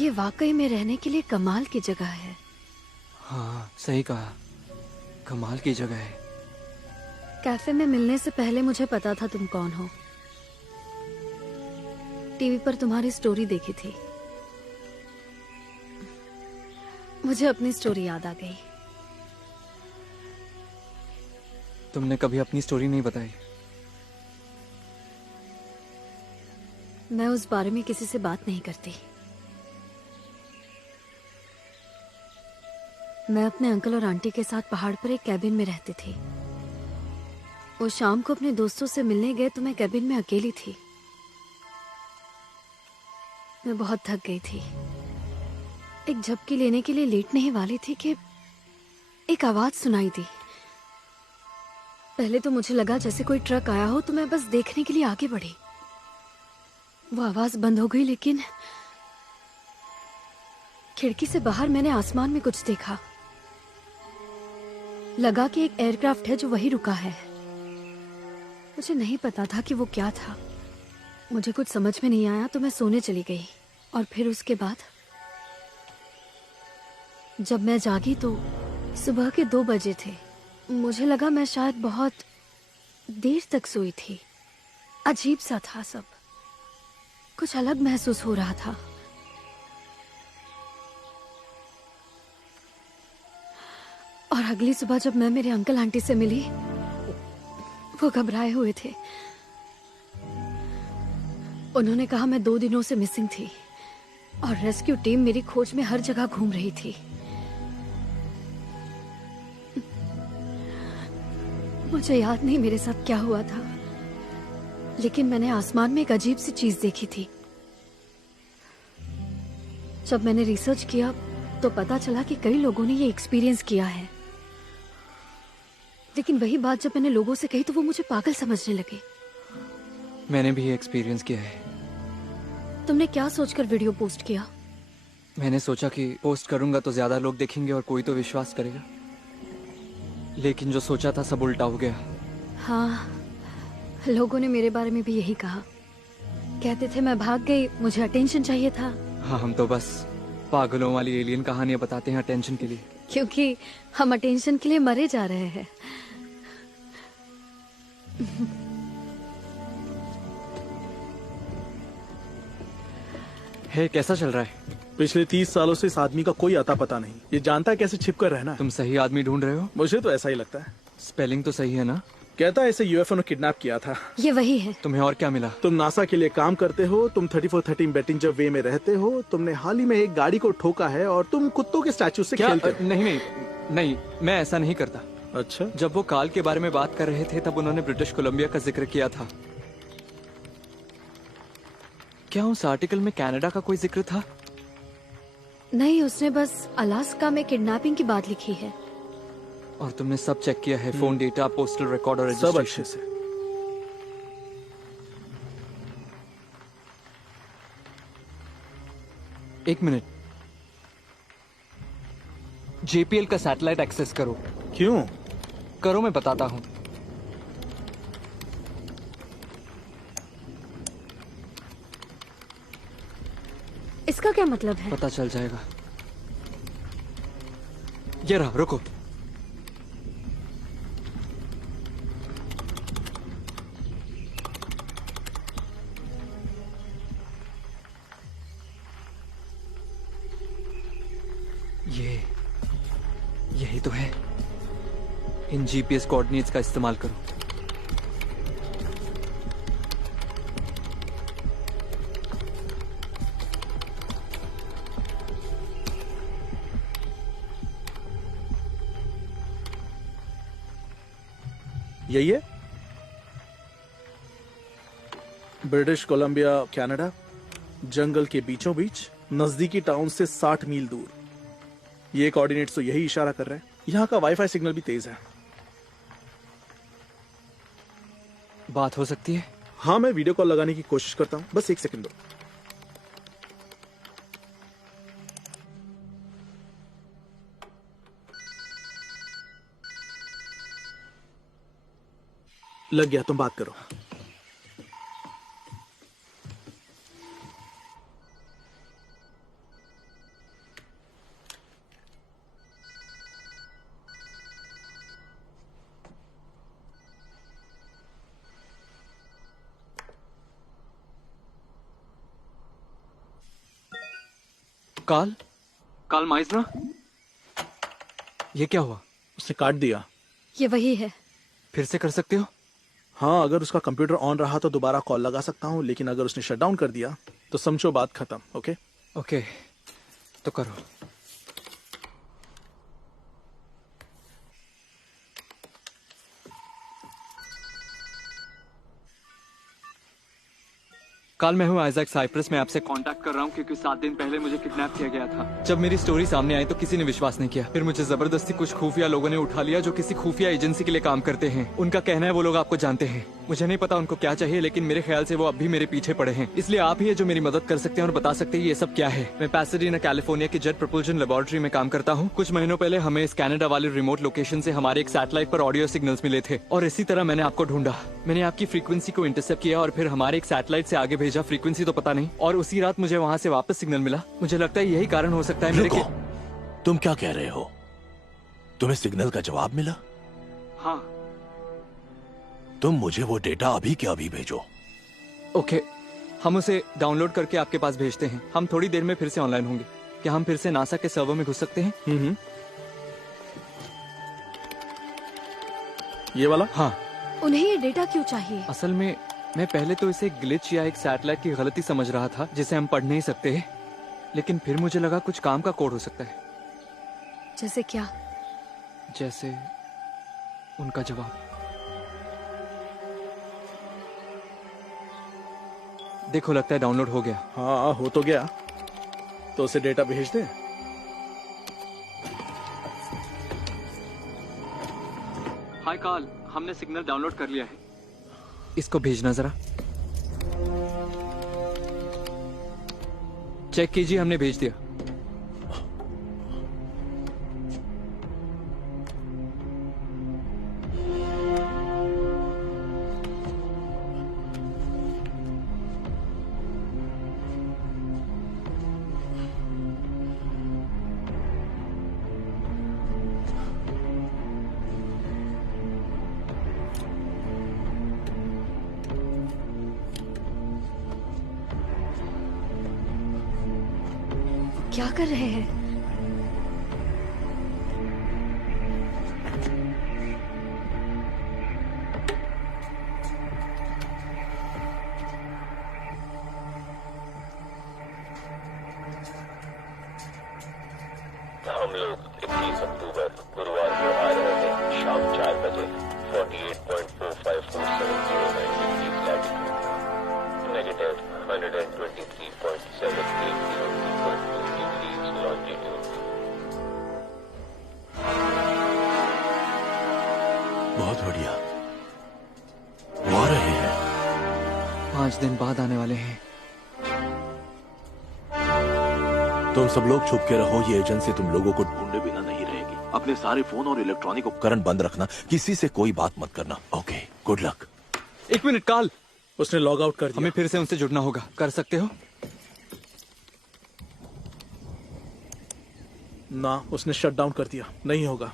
ये वाकई में रहने के लिए कमाल की जगह है। हाँ, सही कहा, कमाल की जगह है। कैफे में मिलने से पहले मुझे पता था तुम कौन हो। टीवी पर तुम्हारी स्टोरी देखी थी। मुझे अपनी स्टोरी याद आ गई। तुमने कभी अपनी स्टोरी नहीं बताई। मैं उस बारे में किसी से बात नहीं करती। मैं अपने अंकल और आंटी के साथ पहाड़ पर एक कैबिन में रहती थी। वो शाम को अपने दोस्तों से मिलने गए तो मैं कैबिन में अकेली थी। मैं बहुत थक गई थी। एक झपकी लेने के लिए लेटने ही वाली थी कि एक आवाज सुनाई दी। पहले तो मुझे लगा जैसे कोई ट्रक आया हो, तो मैं बस देखने के लिए आगे बढ़ी। वो आवाज बंद हो गई, लेकिन खिड़की से बाहर मैंने आसमान में कुछ देखा। लगा कि एक एयरक्राफ्ट है जो वहीं रुका है। मुझे नहीं पता था कि वो क्या था। मुझे कुछ समझ में नहीं आया तो मैं सोने चली गई। और फिर उसके बाद जब मैं जागी तो सुबह के 2 बजे थे। मुझे लगा मैं शायद बहुत देर तक सोई थी। अजीब सा था सब, कुछ अलग महसूस हो रहा था। और अगली सुबह जब मैं मेरे अंकल आंटी से मिली, वो घबराए हुए थे। उन्होंने कहा मैं 2 दिनों से मिसिंग थी और रेस्क्यू टीम मेरी खोज में हर जगह घूम रही थी। मुझे याद नहीं मेरे साथ क्या हुआ था, लेकिन मैंने आसमान में एक अजीब सी चीज देखी थी। जब मैंने रिसर्च किया तो पता चला कि कई लोगों ने ये एक्सपीरियंस किया है। लेकिन वही बात जब मैंने लोगों से कही तो वो मुझे पागल समझने लगे। मैंने भी ये एक्सपीरियंस किया है। तुमने क्या सोचकर वीडियो पोस्ट किया? मैंने सोचा कि पोस्ट करूंगा तो ज्यादा लोग देखेंगे और कोई तो विश्वास करेगा, लेकिन जो सोचा था सब उल्टा हो गया। हाँ, लोगों ने मेरे बारे में भी यही कहा। कहते थे मैं भाग गई, मुझे अटेंशन चाहिए था। हाँ, हम तो बस पागलों वाली एलियन कहानियां बताते हैं अटेंशन के लिए। क्योंकि हम अटेंशन के लिए मरे जा रहे हैं। हे, कैसा चल रहा है? पिछले 30 सालों से इस आदमी का कोई आता पता नहीं। ये जानता है कैसे छिप कर रहना। तुम सही आदमी ढूंढ रहे हो? मुझे तो ऐसा ही लगता है। स्पेलिंग तो सही है ना? कहता है इसे यूएफओ ने किडनैप किया था। ये वही है। तुम्हें और क्या मिला? तुम नासा के लिए काम करते हो, तुम 3413 बेटिंजर वे में रहते हो, तुमने हाल ही में एक गाड़ी को ठोका है और तुम कुत्तों के स्टैचू से खेलते हो। नहीं, मैं ऐसा नहीं करता। अच्छा, जब वो काल के बारे में बात कर रहे थे तब उन्होंने ब्रिटिश कोलंबिया का जिक्र किया था। क्या उस आर्टिकल में कनाडा का कोई जिक्र था? नहीं, उसने बस अलास्का में किडनैपिंग की बात लिखी है। और तुमने सब चेक किया है? फोन डेटा, पोस्टल रिकॉर्ड और सब अच्छे से। एक मिनट, JPL का सैटेलाइट एक्सेस करो। क्यों? करो, मैं बताता हूं। इसका क्या मतलब है? पता चल जाएगा। ये रहा, रुको। यही तो है। इन GPS कोऑर्डिनेट्स का इस्तेमाल करो। यही है ब्रिटिश कोलंबिया, कनाडा, जंगल के बीचों बीच, नजदीकी टाउन से 60 मील दूर। ये कोऑर्डिनेट्स तो यही इशारा कर रहे हैं। यहाँ का वाईफाई सिग्नल भी तेज है। बात हो सकती है? हाँ, मैं वीडियो कॉल लगाने की कोशिश करता हूँ। बस 1 सेकंड दो। लग गया, तुम बात करो। काल माइसनर, ये क्या हुआ? उसने काट दिया। ये वही है। फिर से कर सकते हो? हाँ, अगर उसका कंप्यूटर ऑन रहा तो दोबारा कॉल लगा सकता हूँ, लेकिन अगर उसने शट डाउन कर दिया तो समझो बात खत्म। ओके ओके, तो करो। कल मैं हूँ आइजैक साइप्रस में आपसे कांटेक्ट कर रहा हूँ क्योंकि 7 दिन पहले मुझे किडनैप किया गया था। जब मेरी स्टोरी सामने आई तो किसी ने विश्वास नहीं किया। फिर मुझे जबरदस्ती कुछ खुफिया लोगों ने उठा लिया जो किसी खुफिया एजेंसी के लिए काम करते हैं। उनका कहना है वो लोग आपको जानते हैं। मुझे नहीं पता उनको क्या चाहिए, लेकिन मेरे ख्याल से वो अब भी मेरे पीछे पड़े हैं। इसलिए आप ही है जो मेरी मदद कर सकते हैं और बता सकते हैं ये सब क्या है। मैं पैसाडीना कैलिफोर्निया की जेट प्रपोल्शन लेबोरेटरी में काम करता हूँ। कुछ महीनों पहले हमें इस कनाडा वाले रिमोट लोकेशन से हमारे एक सैटेलाइट पर ऑडियो सिग्नल्स मिले थे और इसी तरह मैंने आपको ढूंढा। मैंने आपकी फ्रीक्वेंसी को इंटरसेप्ट किया और फिर हमारे एक सैटेलाइट से आगे भेजा। फ्रीक्वेंसी तो पता नहीं, और उसी रात मुझे वहाँ से वापस सिग्नल मिला। मुझे लगता है यही कारण हो सकता है मेरे के... तुम क्या कह रहे हो? तुम्हें सिग्नल का जवाब मिला? हाँ। तुम मुझे वो डेटा अभी के अभी भेजो। ओके, हम उसे डाउनलोड करके आपके पास भेजते हैं। हम थोड़ी देर में फिर से ऑनलाइन होंगे। क्या हम फिर से नासा के सर्वर में घुस सकते हैं? ये वाला? हाँ। उन्हें ये डेटा क्यों चाहिए? असल में मैं पहले तो इसे ग्लिच या एक सैटेलाइट की गलती समझ रहा था जिसे हम पढ़ नहीं सकते, लेकिन फिर मुझे लगा कुछ काम का कोड हो सकता है। जैसे क्या? जैसे उनका जवाब। देखो, लगता है डाउनलोड हो गया। हाँ, हो तो गया। तो उसे डेटा भेज दे। हाय कार्ल, हमने सिग्नल डाउनलोड कर लिया है। इसको भेजना जरा। चेक कीजिए, हमने भेज दिया। क्या कर रहे हैं? हम लोग 21 अक्टूबर गुरुवार को आ रहे हैं शाम 4 बजे 48.454709 degrees latitude, negative 123.780 degrees longitude. बहुत बढ़िया, वो आ रहे हैं। 5 दिन बाद आने वाले हैं। तुम सब लोग छुप के रहो, ये एजेंसी तुम लोगों को ढूंढे बिना नहीं रहेगी। अपने सारे फोन और इलेक्ट्रॉनिक उपकरण बंद रखना, किसी से कोई बात मत करना। Okay, good luck. 1 minute Carl, उसने लॉग आउट कर दिया। हमें फिर से उनसे जुड़ना होगा। कर सकते हो? ना, उसने शट डाउन कर दिया। नहीं होगा।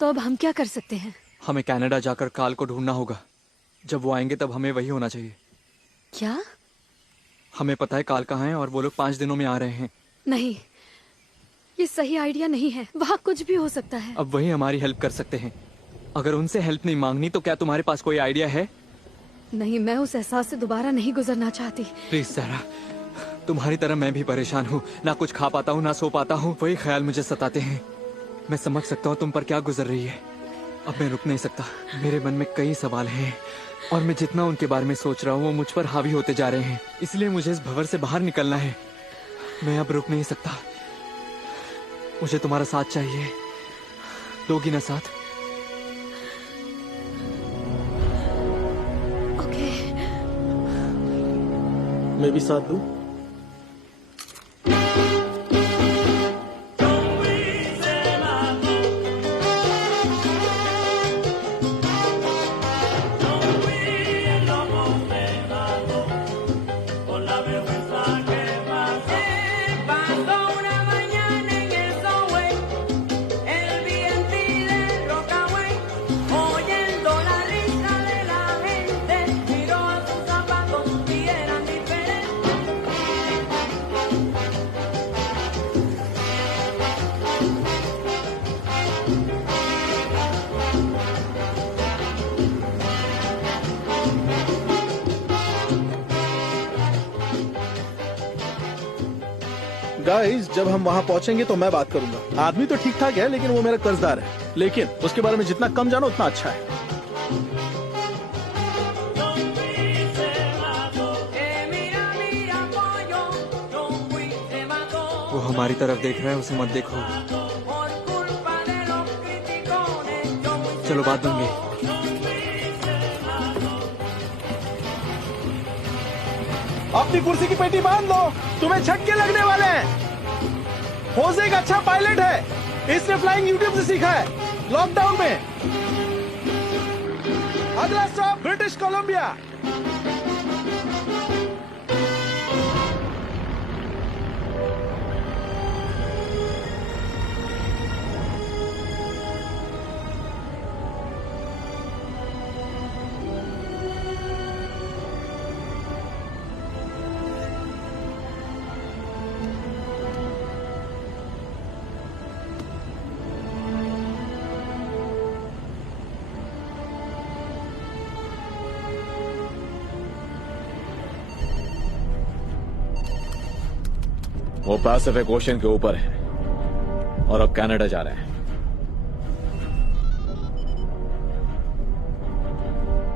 तो अब हम क्या कर सकते हैं? हमें कनाडा जाकर कार्ल को ढूंढना होगा। जब वो आएंगे तब हमें वही होना चाहिए। क्या? हमें पता है कार्ल कहाँ है और वो लोग 5 दिनों में आ रहे हैं। नहीं, ये सही आइडिया नहीं है। वहाँ कुछ भी हो सकता है। अब वही हमारी हेल्प कर सकते हैं। अगर उनसे हेल्प नहीं मांगनी तो क्या तुम्हारे पास कोई आइडिया है? नहीं, मैं उस एहसास से दोबारा नहीं गुजरना चाहती। प्लीज सारा, तुम्हारी तरह मैं भी परेशान हूँ। ना कुछ खा पाता हूँ, ना सो पाता हूँ। वही ख्याल मुझे सताते हैं। मैं समझ सकता हूँ तुम पर क्या गुजर रही है। अब मैं रुक नहीं सकता। मेरे मन में कई सवाल हैं और मैं जितना उनके बारे में सोच रहा हूँ वो मुझ पर हावी होते जा रहे हैं। इसलिए मुझे इस भंवर से बाहर निकलना है। मैं अब रुक नहीं सकता। मुझे तुम्हारा साथ चाहिए। दोगी ना साथ? ओके। मैं भी साथ दूं? गाइस, जब हम वहाँ पहुँचेंगे तो मैं बात करूंगा। आदमी तो ठीक ठाक है, लेकिन वो मेरा कर्जदार है। लेकिन उसके बारे में जितना कम जानो उतना अच्छा है। वो हमारी तरफ देख रहा है, उसे मत देखो। चलो बात दूंगे। अपनी कुर्सी की पेटी बांध लो, तुम्हें झटके लगने वाले हैं। होसे एक अच्छा पायलट है, इसने फ्लाइंग यूट्यूब से सीखा है, लॉकडाउन में। अगला स्टॉप ब्रिटिश कोलंबिया। वो पैसिफिक ओशन के ऊपर है और अब कनाडा जा रहे हैं।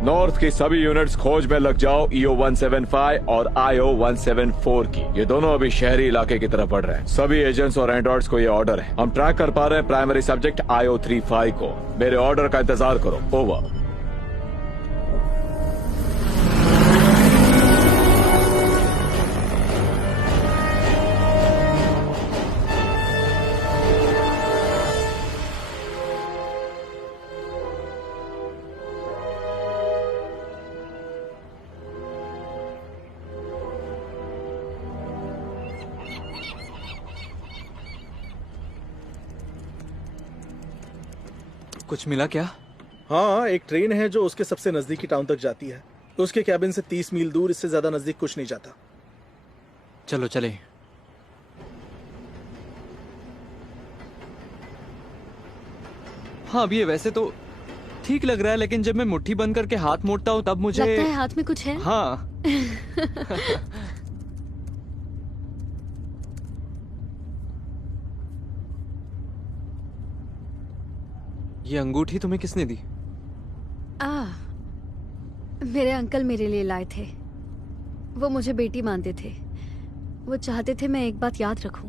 नॉर्थ की सभी यूनिट्स खोज में लग जाओ। EO 175 और IO 174 की। ये दोनों अभी शहरी इलाके की तरफ बढ़ रहे हैं। सभी एजेंट्स और एंड्रॉइड्स को ये ऑर्डर है। हम ट्रैक कर पा रहे हैं प्राइमरी सब्जेक्ट IO 35 को। मेरे ऑर्डर का इंतजार करो। ओवर। कुछ मिला क्या? हाँ, एक ट्रेन है जो उसके सबसे नजदीकी टाउन तक जाती है। उसके कैबिन से 30 मील दूर, इससे ज्यादा नजदीक कुछ नहीं जाता। चलो चले। हाँ, अभी ये वैसे तो ठीक लग रहा है, लेकिन जब मैं मुट्ठी बंद करके हाथ मोड़ता हूँ तब मुझे लगता है हाथ में कुछ है। हाँ। ये अंगूठी तुम्हें किसने दी? मेरे अंकल मेरे लिए लाए थे। वो मुझे बेटी मानते थे। वो चाहते थे मैं एक बात याद रखूं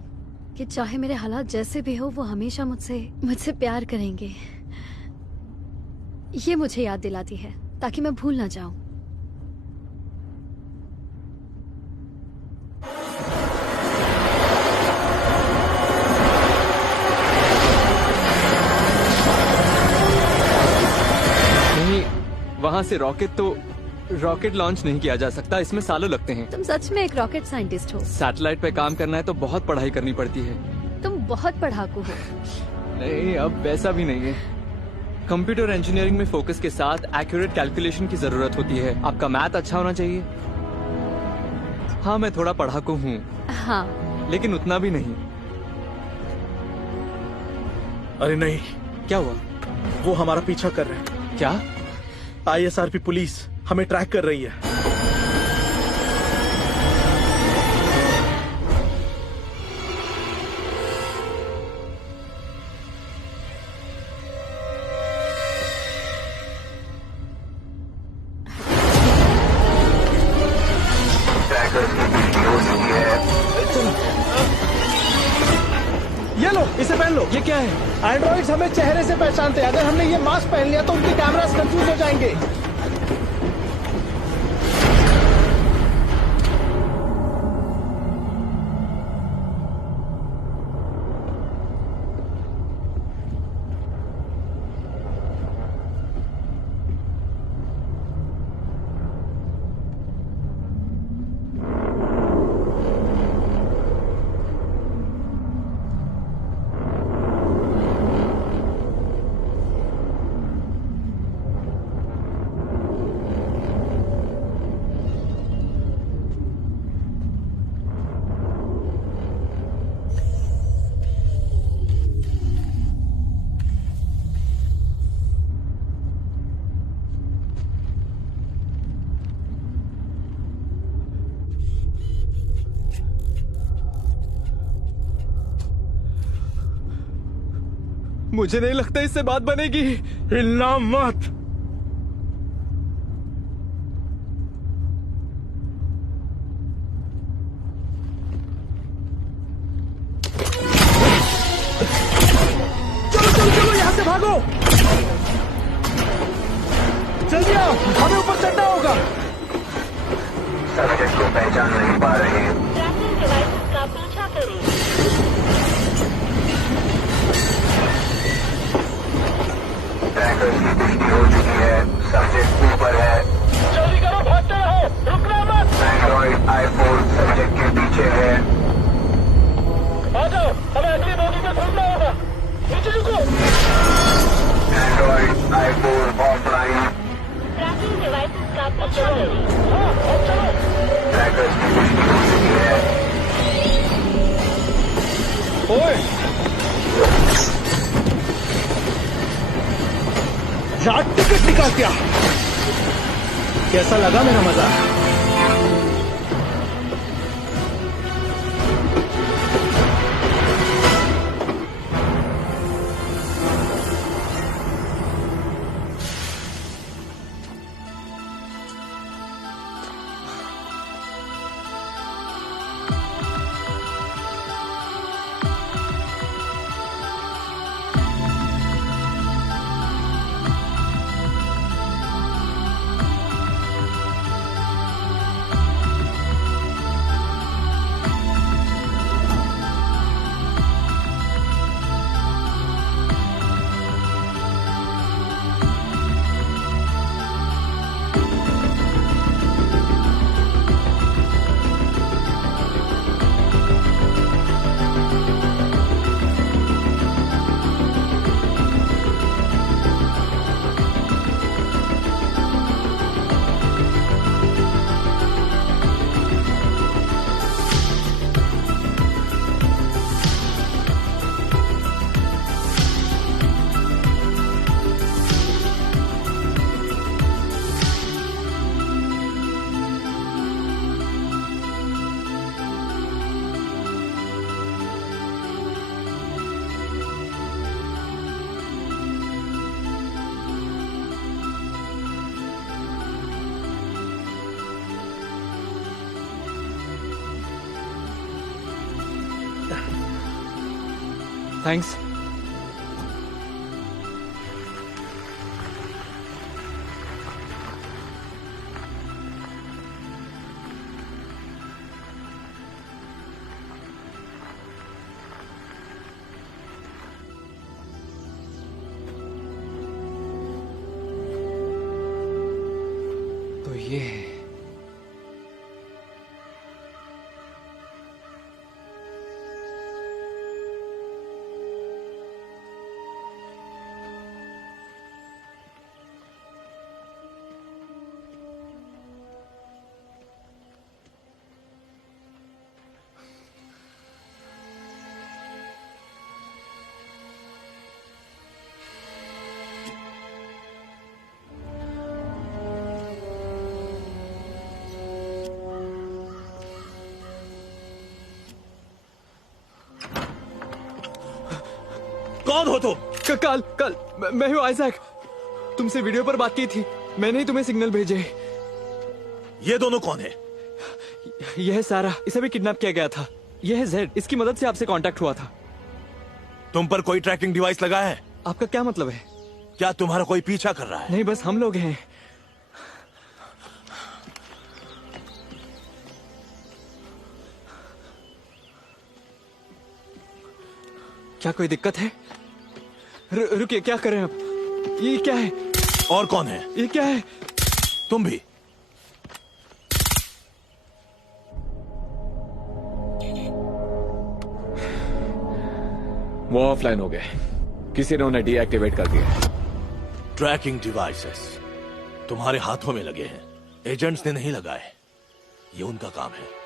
कि चाहे मेरे हालात जैसे भी हो, वो हमेशा मुझसे प्यार करेंगे। ये मुझे याद दिलाती है ताकि मैं भूल ना जाऊं। वहां से रॉकेट लॉन्च नहीं किया जा सकता, इसमें सालों लगते हैं। तुम सच में एक रॉकेट साइंटिस्ट हो? सैटेलाइट पे काम करना है तो बहुत पढ़ाई करनी पड़ती है। तुम बहुत पढ़ाकू हो। नहीं, अब वैसा भी नहीं है। कंप्यूटर इंजीनियरिंग में फोकस के साथ एक्यूरेट कैलकुलेशन की जरूरत होती है। आपका मैथ अच्छा होना चाहिए। हाँ, मैं थोड़ा पढ़ाकू हूँ। हाँ, लेकिन उतना भी नहीं। अरे नहीं। क्या हुआ? वो हमारा पीछा कर रहे हैं। क्या? ISRP पुलिस हमें ट्रैक कर रही है। ये लो, इसे पहन लो। ये क्या है? एंड्रॉइड्स हमें चेहरे से पहचानते हैं। अगर हमने ये मास्क पहन लिया तो उनके कैमरास कंफ्यूज हो जाएंगे। मुझे नहीं लगता इससे बात बनेगी। हिलना मत। चलो चलो चलो, यहाँ से भागो। जल्दी आओ, हमें ऊपर चढ़ना होगा। सब्जेक्ट को पहचान नहीं पा रहे हैं। ट्रैकिंग डिवाइसेस का पीछा करें। ट्रैकर्स की पुष्टि हो चुकी है। सब्जेक्ट ऊपर है। जल्दी करो, भागते रहो, रुकना मत। एंड्रॉइड आईफोन सब्जेक्ट के पीछे है। आ जाओ, हमें अगली बोगी में घूमना होगा। नीचे रुको। Android iPhone offline. Trekking devices का पीछा करें। ट्रैकर्स की पुष्टि हो चुकी है। ओए, जाट टिकट निकाल क्या? कैसा लगा मेरा मजा? थैंक्स। तो ये है। कौन हो तुम? कल मैं हूँ आइजैक। तुमसे वीडियो पर बात की थी, मैंने ही तुम्हें सिग्नल भेजे। ये दोनों कौन है? यह है सारा, इसे भी किडनैप किया गया था। यह है जेड, इसकी मदद से आपसे कांटेक्ट हुआ था। तुम पर कोई ट्रैकिंग डिवाइस लगा है? आपका क्या मतलब है? क्या तुम्हारा कोई पीछा कर रहा है? नहीं, बस हम लोग हैं। क्या कोई दिक्कत है? रुकिए, क्या कर रहे हैं आप? ये क्या है? और कौन है? ये क्या है? तुम भी? वो ऑफलाइन हो गए, किसी ने उन्हें डीएक्टिवेट कर दिया। ट्रैकिंग डिवाइसेस तुम्हारे हाथों में लगे हैं, एजेंट्स ने नहीं लगाए। ये उनका काम है।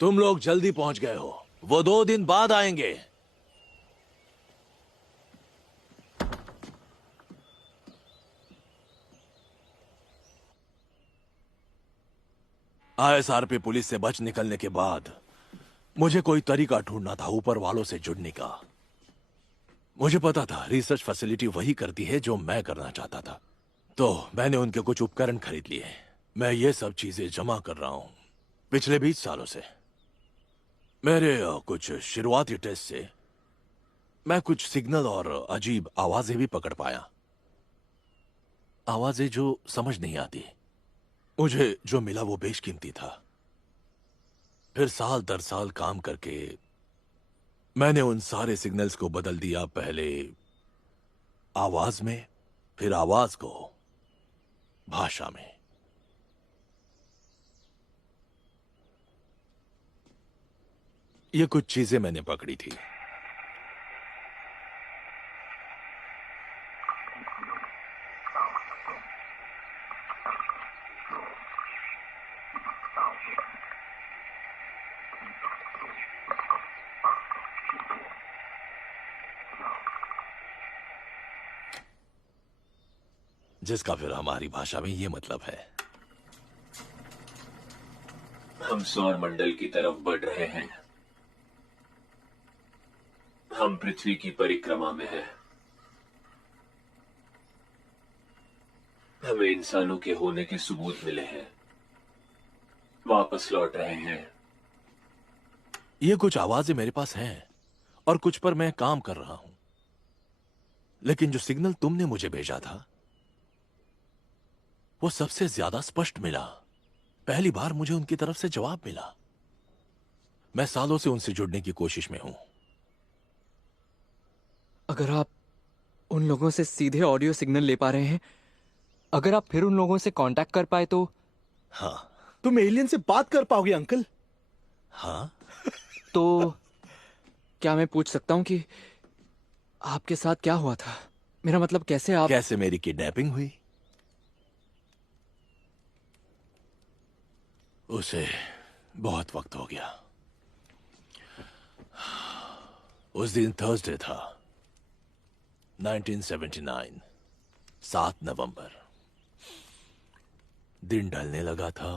तुम लोग जल्दी पहुंच गए हो, वो 2 दिन बाद आएंगे। ISRP पुलिस से बच निकलने के बाद मुझे कोई तरीका ढूंढना था ऊपर वालों से जुड़ने का। मुझे पता था रिसर्च फैसिलिटी वही करती है जो मैं करना चाहता था, तो मैंने उनके कुछ उपकरण खरीद लिए। मैं ये सब चीजें जमा कर रहा हूं पिछले 20 सालों से। मेरे कुछ शुरुआती टेस्ट से मैं कुछ सिग्नल और अजीब आवाजें भी पकड़ पाया, आवाजें जो समझ नहीं आती। मुझे जो मिला वो बेशकीमती था। फिर साल दर साल काम करके मैंने उन सारे सिग्नल्स को बदल दिया, पहले आवाज में, फिर आवाज को भाषा में। ये कुछ चीजें मैंने पकड़ी थी। जिसका फिर हमारी भाषा में ये मतलब है। हम सौर मंडल की तरफ बढ़ रहे हैं। हम पृथ्वी की परिक्रमा में हैं। हमें इंसानों के होने के सबूत मिले हैं। वापस लौट रहे हैं। ये कुछ आवाजें मेरे पास हैं और कुछ पर मैं काम कर रहा हूं, लेकिन जो सिग्नल तुमने मुझे भेजा था वो सबसे ज्यादा स्पष्ट मिला। पहली बार मुझे उनकी तरफ से जवाब मिला। मैं सालों से उनसे जुड़ने की कोशिश में हूं। अगर आप उन लोगों से सीधे ऑडियो सिग्नल ले पा रहे हैं, अगर आप फिर उन लोगों से कांटेक्ट कर पाए तो। हाँ। तुम एलियन से बात कर पाओगे अंकल? हाँ। तो क्या मैं पूछ सकता हूं कि आपके साथ क्या हुआ था? मेरा मतलब कैसे मेरी किडनैपिंग हुई? उसे बहुत वक्त हो गया। उस दिन थर्सडे था, 1979, 7 नवंबर। दिन ढलने लगा था।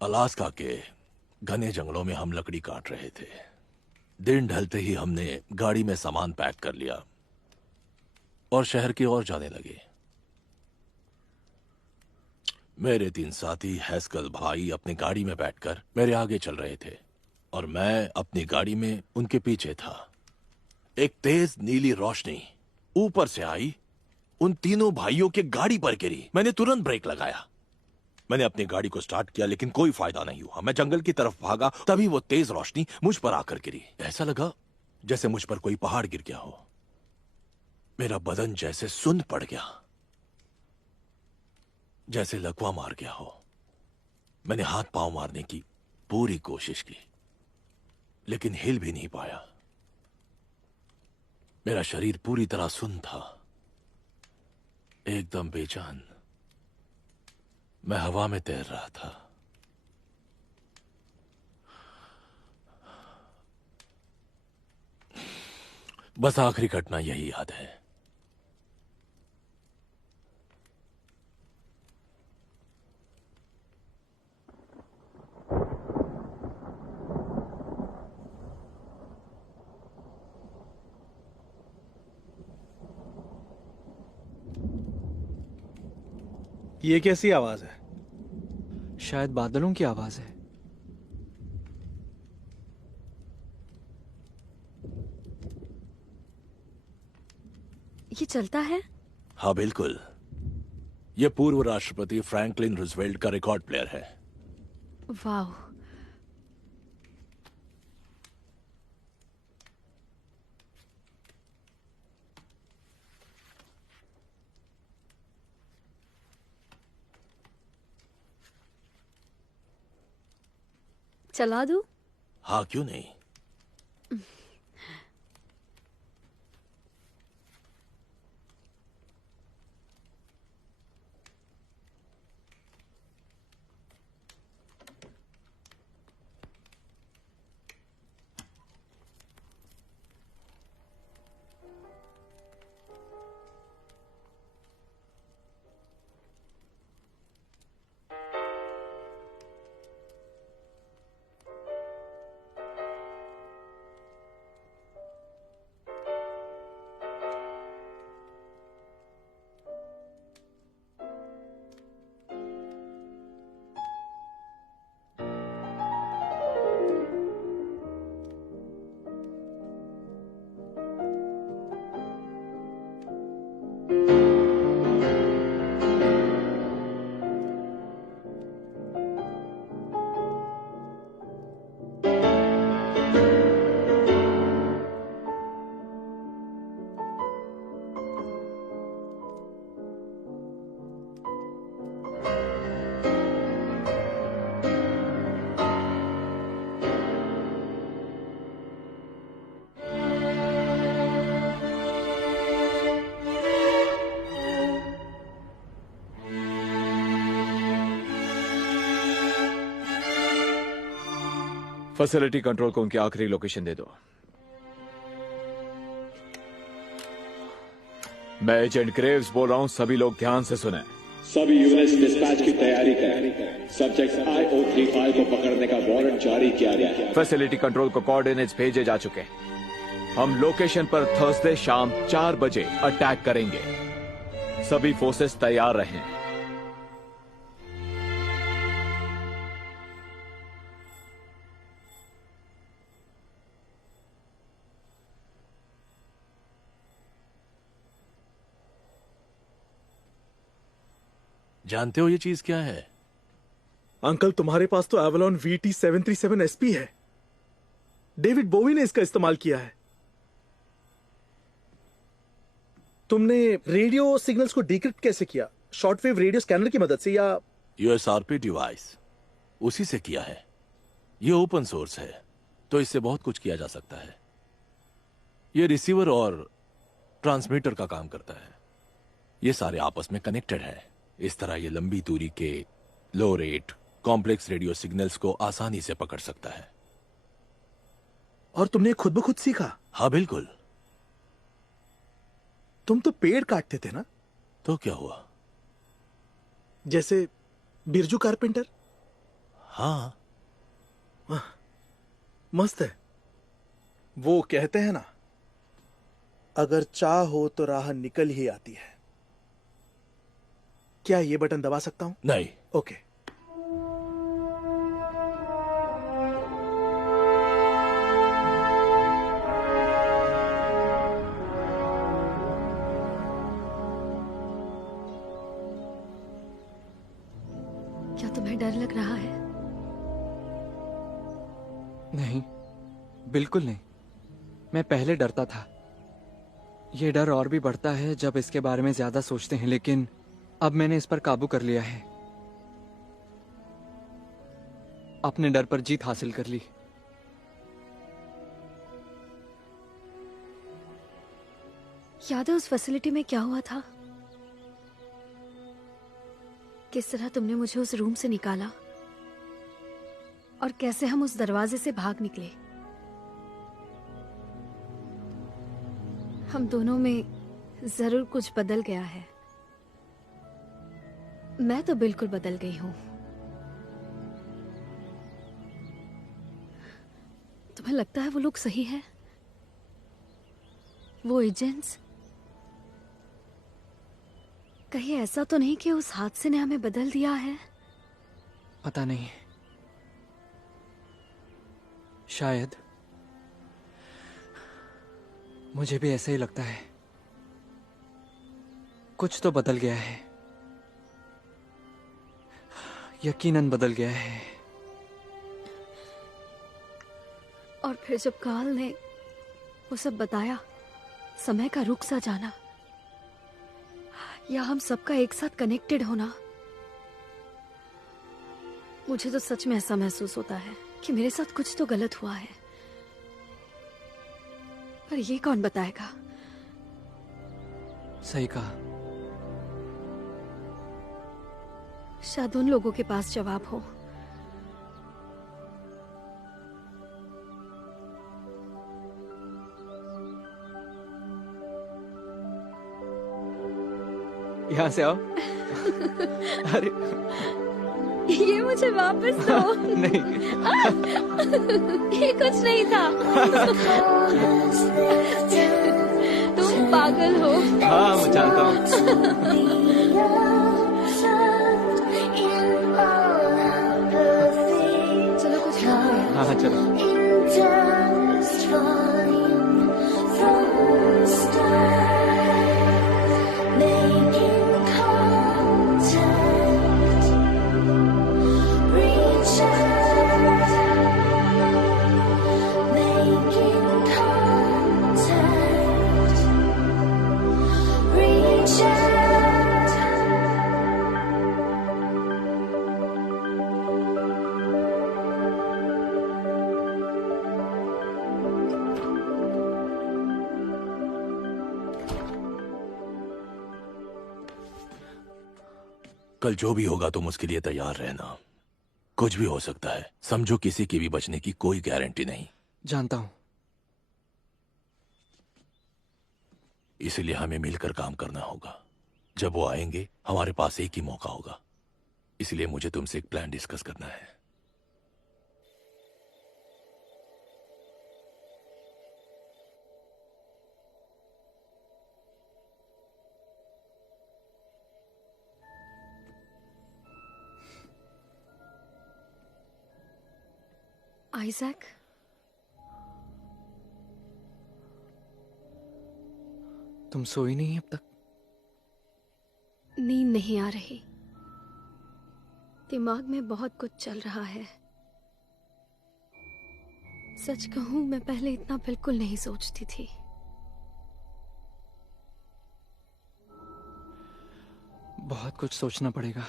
अलास्का के घने जंगलों में हम लकड़ी काट रहे थे। दिन ढलते ही हमने गाड़ी में सामान पैक कर लिया और शहर की ओर जाने लगे। मेरे 3 साथी हैस्कल भाई अपनी गाड़ी में बैठकर मेरे आगे चल रहे थे और मैं अपनी गाड़ी में उनके पीछे था। एक तेज नीली रोशनी ऊपर से आई, उन तीनों भाइयों के गाड़ी पर गिरी। मैंने तुरंत ब्रेक लगाया। मैंने अपनी गाड़ी को स्टार्ट किया, लेकिन कोई फायदा नहीं हुआ। मैं जंगल की तरफ भागा, तभी वो तेज रोशनी मुझ पर आकर गिरी। ऐसा लगा जैसे मुझ पर कोई पहाड़ गिर गया हो। मेरा बदन जैसे सुन्न पड़ गया, जैसे लकवा मार गया हो। मैंने हाथ पांव मारने की पूरी कोशिश की, लेकिन हिल भी नहीं पाया। मेरा शरीर पूरी तरह सुन्न था, एकदम बेजान। मैं हवा में तैर रहा था। बस आखिरी घटना यही याद है। ये कैसी आवाज है? शायद बादलों की आवाज है। ये चलता है? हाँ बिल्कुल। ये पूर्व राष्ट्रपति फ्रैंकलिन रूजवेल्ट का रिकॉर्ड प्लेयर है। वाह। चला दूं? हाँ, क्यों नहीं। फैसिलिटी कंट्रोल को उनकी आखिरी लोकेशन दे दो। मैं एजेंट ग्रेव्स बोल रहा हूं, सभी लोग ध्यान से सुने। सभी यूनिट्स डिस्पैच की तैयारी करें। सब्जेक्ट IO35 को पकड़ने का वारंट जारी किया गया है। फैसिलिटी कंट्रोल को कोऑर्डिनेट्स भेजे जा चुके हैं। हम लोकेशन पर थर्सडे शाम 4 बजे अटैक करेंगे। सभी फोर्सेस तैयार रहें। जानते हो ये चीज क्या है? अंकल, तुम्हारे पास तो एवलॉन VT-737 SP है। डेविड बोवी ने इसका इस्तेमाल किया है। तुमने रेडियो सिग्नल्स को डिक्रिप्ट कैसे किया? शॉर्टवेव रेडियो स्कैनर की मदद से या? USRP डिवाइस, उसी से किया है। ये ओपन सोर्स है, तो इससे बहुत कुछ किया जा सकता है। ये रिसीवर और ट्रांसमीटर का काम करता है। ये सारे आपस में कनेक्टेड है। इस तरह ये लंबी दूरी के लो रेट कॉम्प्लेक्स रेडियो सिग्नल्स को आसानी से पकड़ सकता है। और तुमने खुद ब खुद सीखा? हाँ बिल्कुल। तुम तो पेड़ काटते थे ना? तो क्या हुआ? जैसे बिरजू कारपेंटर? हाँ। मस्त है। वो कहते हैं ना, अगर चाह हो तो राह निकल ही आती है। क्या ये बटन दबा सकता हूं? नहीं। ओके। क्या तुम्हें डर लग रहा है? नहीं, बिल्कुल नहीं। मैं पहले डरता था। ये डर और भी बढ़ता है जब इसके बारे में ज्यादा सोचते हैं, लेकिन अब मैंने इस पर काबू कर लिया है। अपने डर पर जीत हासिल कर ली। याद है उस फैसिलिटी में क्या हुआ था? किस तरह तुमने मुझे उस रूम से निकाला और कैसे हम उस दरवाजे से भाग निकले। हम दोनों में जरूर कुछ बदल गया है। मैं तो बिल्कुल बदल गई हूं। तुम्हें लगता है वो लोग सही है? वो एजेंट्स? कहीं ऐसा तो नहीं कि उस हादसे ने हमें बदल दिया है? पता नहीं, शायद। मुझे भी ऐसा ही लगता है। कुछ तो बदल गया है, यकीनन बदल गया है। और फिर जब काल ने वो सब बताया, समय का रुख सा जाना या हम सबका एक साथ कनेक्टेड होना, मुझे तो सच में ऐसा महसूस होता है कि मेरे साथ कुछ तो गलत हुआ है। पर ये कौन बताएगा? सही कहा। शायद उन लोगों के पास जवाब हो। यहाँ से आओ। अरे ये मुझे वापस दो। नहीं। ये कुछ नहीं था। तुम पागल हो। हाँ, मैं जानता हूँ। चलो कुछ खाओ। हाँ चलो। कल जो भी होगा तुम उसके लिए तैयार रहना। कुछ भी हो सकता है, समझो किसी की भी बचने की कोई गारंटी नहीं। जानता हूं। इसलिए हमें मिलकर काम करना होगा। जब वो आएंगे हमारे पास एक ही मौका होगा, इसलिए मुझे तुमसे एक प्लान डिस्कस करना है। आइजैक, तुम सोई नहीं अब तक? नींद नहीं आ रही। दिमाग में बहुत कुछ चल रहा है। सच कहूं, मैं पहले इतना बिल्कुल नहीं सोचती थी। बहुत कुछ सोचना पड़ेगा।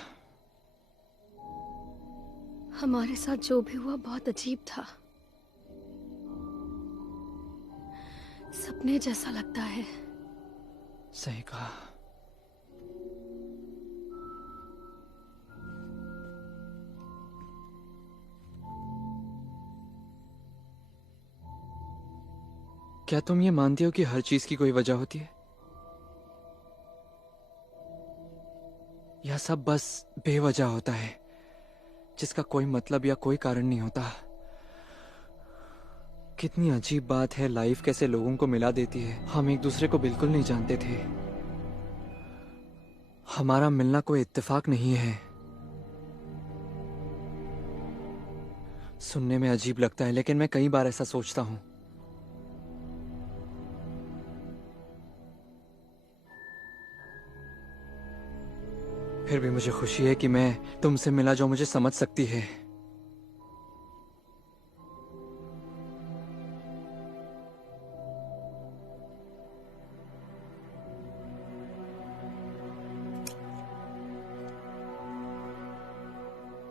हमारे साथ जो भी हुआ बहुत अजीब था। सपने जैसा लगता है। सही कहा। क्या तुम ये मानती हो कि हर चीज की कोई वजह होती है, या सब बस बेवजह होता है जिसका कोई मतलब या कोई कारण नहीं होता? कितनी अजीब बात है, लाइफ कैसे लोगों को मिला देती है। हम एक दूसरे को बिल्कुल नहीं जानते थे। हमारा मिलना कोई इत्तेफाक नहीं है। सुनने में अजीब लगता है, लेकिन मैं कई बार ऐसा सोचता हूं। फिर भी मुझे खुशी है कि मैं तुमसे मिला जो मुझे समझ सकती है।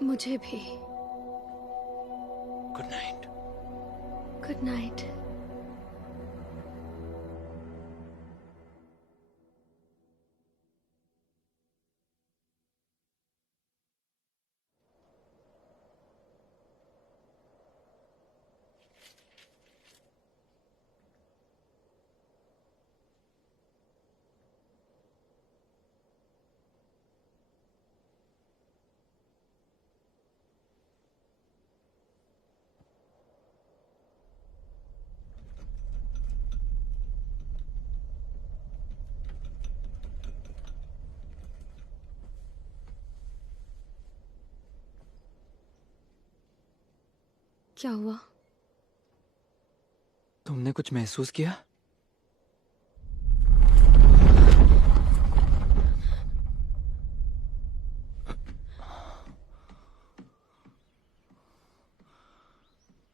मुझे भी। Good night. Good night. क्या हुआ? तुमने कुछ महसूस किया?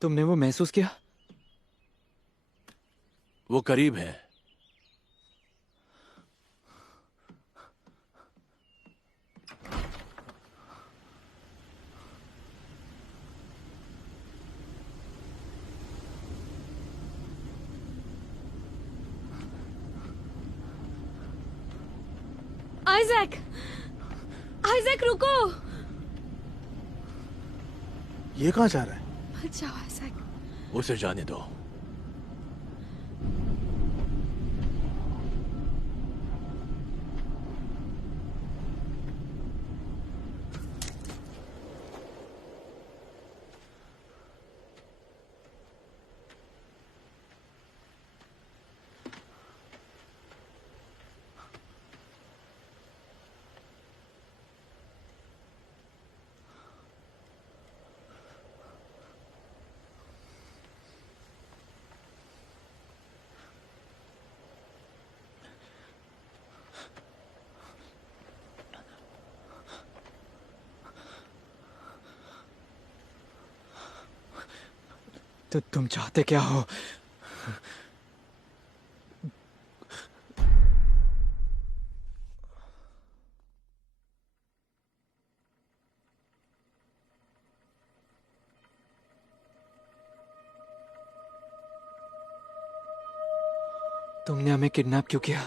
तुमने वो महसूस किया? वो करीब है। आइजैक! आइजैक रुको! ये कहाँ जा रहा है? मत जाओ आइजैक। उसे जाने दो। तो तुम चाहते क्या हो? तुमने हमें किडनैप क्यों किया?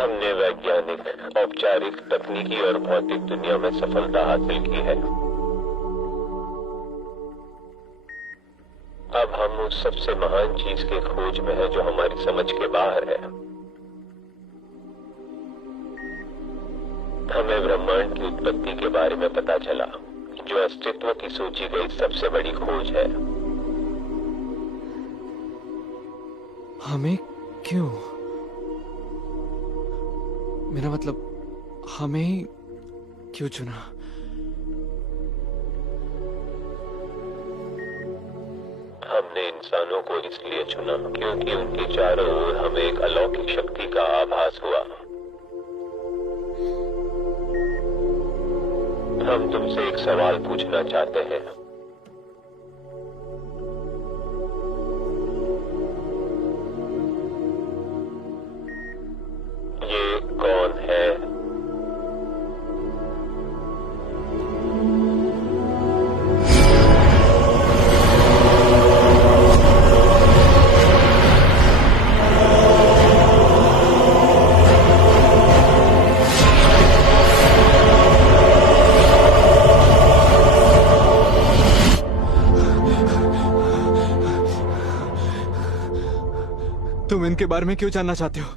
हमने वैज्ञानिक, औपचारिक, तकनीकी और भौतिक दुनिया में सफलता हासिल की है। अब हम उस सबसे महान चीज के खोज में है जो हमारी समझ के बाहर है। हमें ब्रह्मांड की उत्पत्ति के बारे में पता चला, जो अस्तित्व की सोची गई सबसे बड़ी खोज है। हमें क्यों? मेरा मतलब, हमें ही क्यों चुना? हमने इंसानों को इसलिए चुना क्योंकि उनके चारों ओर हमें एक अलौकिक शक्ति का आभास हुआ। हम तुमसे एक सवाल पूछना चाहते हैं। ये कौन है? तुम इनके बारे में क्यों जानना चाहते हो?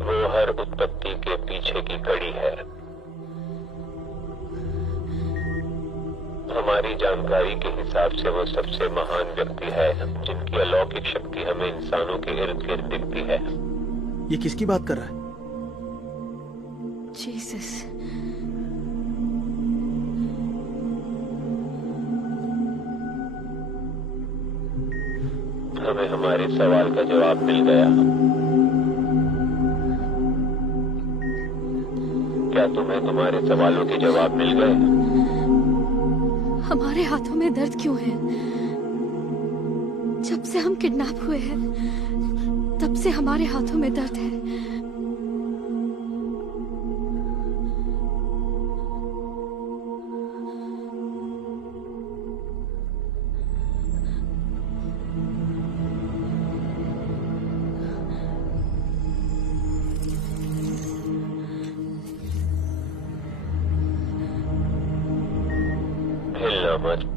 वो हर उत्पत्ति के पीछे की कड़ी है। हमारी जानकारी के हिसाब से वो सबसे महान व्यक्ति है जिनकी अलौकिक शक्ति हमें इंसानों के इर्द गिर्द दिखती है। ये किसकी बात कर रहा है? जीसस। हमें हमारे सवाल का जवाब मिल गया। क्या तुम्हें तुम्हारे सवालों के जवाब मिल गए? हमारे हाथों में दर्द क्यों है? जब से हम किडनैप हुए हैं, तब से हमारे हाथों में दर्द है। हिलना मत।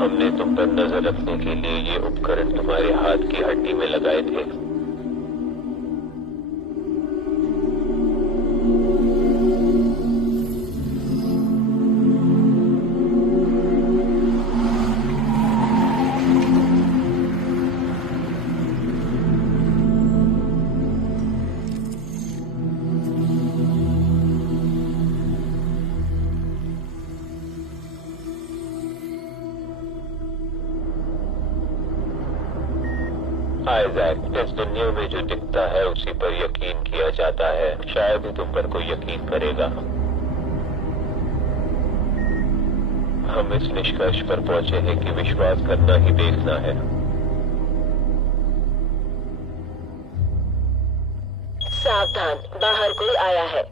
हमने तुम पर नजर रखने के लिए ये उपकरण तुम्हारे हाथ की हड्डी में लगाए थे। आइजैक, इस दुनिया में जो दिखता है उसी पर यकीन किया जाता है। शायद ही तुम पर कोई यकीन करेगा। हम इस निष्कर्ष पर पहुंचे हैं कि विश्वास करना ही देखना है। सावधान, बाहर कोई आया है।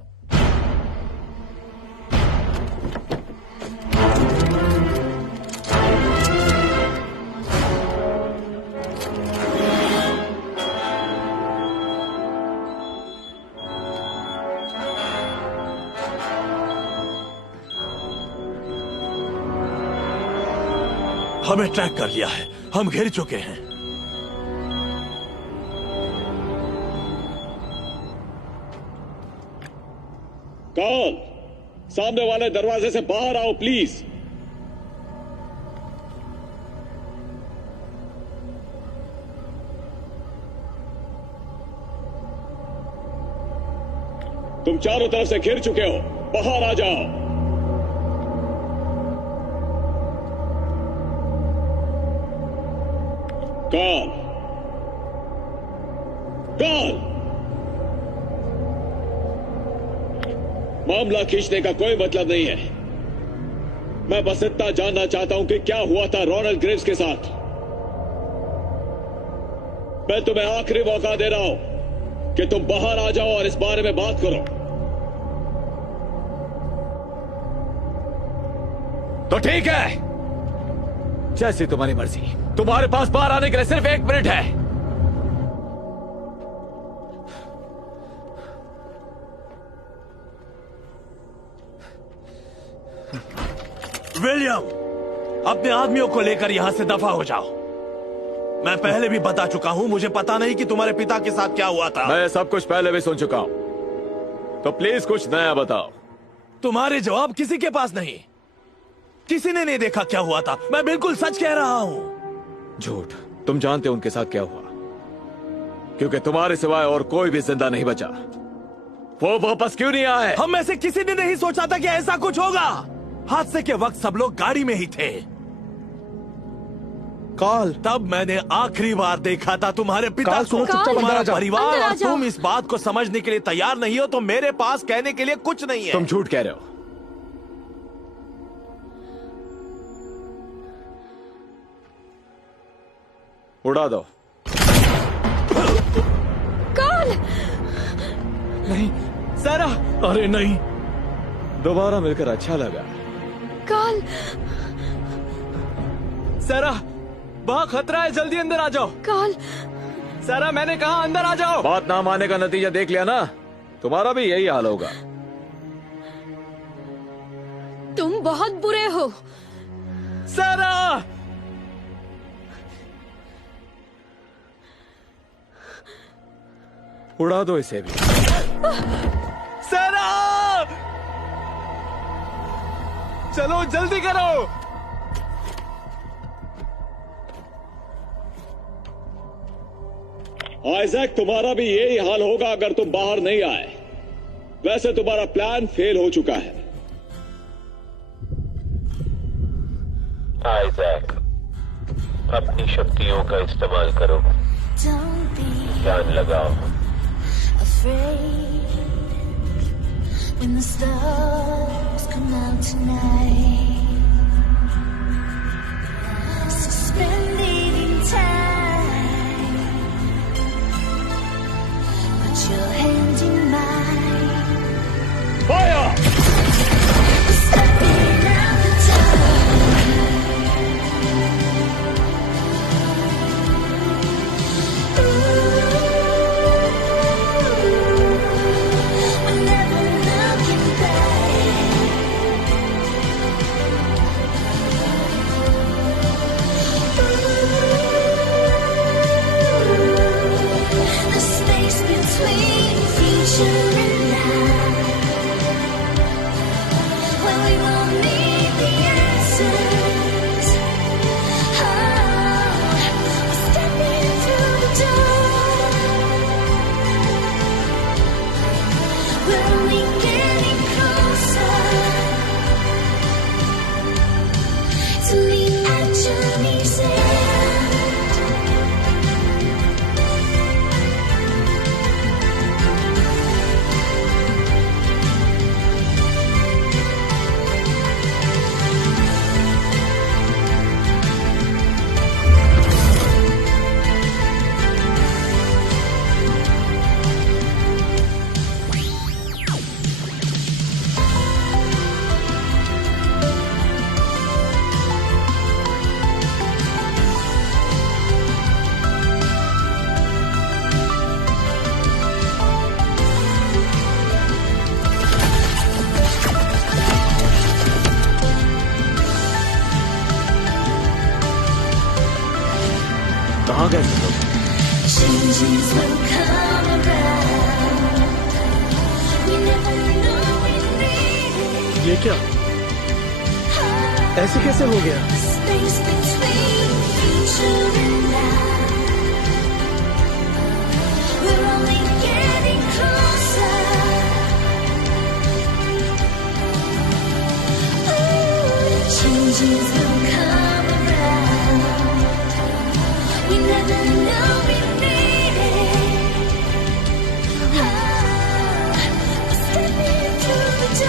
हमें ट्रैक कर लिया है, हम घिर चुके हैं। कौन? सामने वाले दरवाजे से बाहर आओ प्लीज। तुम चारों तरफ से घिर चुके हो, बाहर आ जाओ। कौन? कौन? मामला खींचने का कोई मतलब नहीं है। मैं बस इतना जानना चाहता हूं कि क्या हुआ था रोनाल्ड ग्रेव्स के साथ। मैं तुम्हें आखिरी मौका दे रहा हूं कि तुम बाहर आ जाओ और इस बारे में बात करो। तो ठीक है, जैसी तुम्हारी मर्जी। तुम्हारे पास बाहर आने के लिए सिर्फ 1 मिनट है। विलियम, अपने आदमियों को लेकर यहां से दफा हो जाओ। मैं पहले भी बता चुका हूं, मुझे पता नहीं कि तुम्हारे पिता के साथ क्या हुआ था। मैं सब कुछ पहले भी सुन चुका हूं, तो प्लीज कुछ नया बताओ। तुम्हारे जवाब किसी के पास नहीं। किसी ने नहीं देखा क्या हुआ था। मैं बिल्कुल सच कह रहा हूं। झूठ। तुम जानते हो उनके साथ क्या हुआ, क्योंकि तुम्हारे सिवाय और कोई भी जिंदा नहीं बचा। वो वापस क्यों नहीं आए? हम में से किसी ने नहीं सोचा था कि ऐसा कुछ होगा। हादसे के वक्त सब लोग गाड़ी में ही थे। काल, तब मैंने आखिरी बार देखा था तुम्हारे पिता को। तुम्हारा परिवार और तुम इस बात को समझने के लिए तैयार नहीं हो तो मेरे पास कहने के लिए कुछ नहीं है। तुम झूठ कह रहे हो। उड़ा दो। काल! नहीं सारा। अरे नहीं, दोबारा मिलकर अच्छा लगा। काल! सारा, बहुत खतरा है, जल्दी अंदर आ जाओ। काल! सारा, मैंने कहा अंदर आ जाओ। बात ना मानने का नतीजा देख लिया ना, तुम्हारा भी यही हाल होगा। तुम बहुत बुरे हो। सारा! उड़ा दो इसे भी। सारा! चलो जल्दी करो। आइजैक, तुम्हारा भी यही हाल होगा अगर तुम बाहर नहीं आए। वैसे तुम्हारा प्लान फेल हो चुका है। आइजैक, अपनी शक्तियों का इस्तेमाल करो, ध्यान लगाओ। When the stars come out tonight, suspended in time, put your hand in mine. Fire! Stepping out the time. We're never looking back. The space between future and now, where we won't need the answers. Oh, we're stepping through the door. We're only getting closer to meet our journey's end. कहाँ गए तुम लोग? Changes will come around. We never know we need it. ये क्या? ऐसे कैसे हो गया? Space between future and now. We're only getting closer. Ooh, changes will come around. We never know we need it. Ah, we're stepping through the door.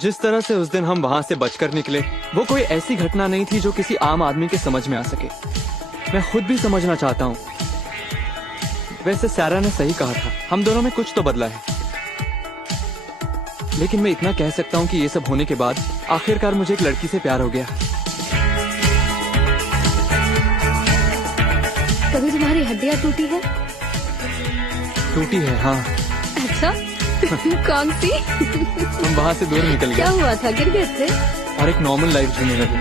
जिस तरह से उस दिन हम वहां से बचकर निकले, वो कोई ऐसी घटना नहीं थी जो किसी आम आदमी के समझ में आ सके। मैं खुद भी समझना चाहता हूँ। वैसे सैरा ने सही कहा था, हम दोनों में कुछ तो बदला है। लेकिन मैं इतना कह सकता हूँ कि ये सब होने के बाद आखिरकार मुझे एक लड़की से प्यार हो गया। कभी तुम्हारी हड्डियाँ टूटी है? टूटी है, हाँ। अच्छा, कौन सी? हम वहां से दूर निकल गए। क्या हुआ था, गिर गए थे? और एक नॉर्मल लाइफ जीने लगे।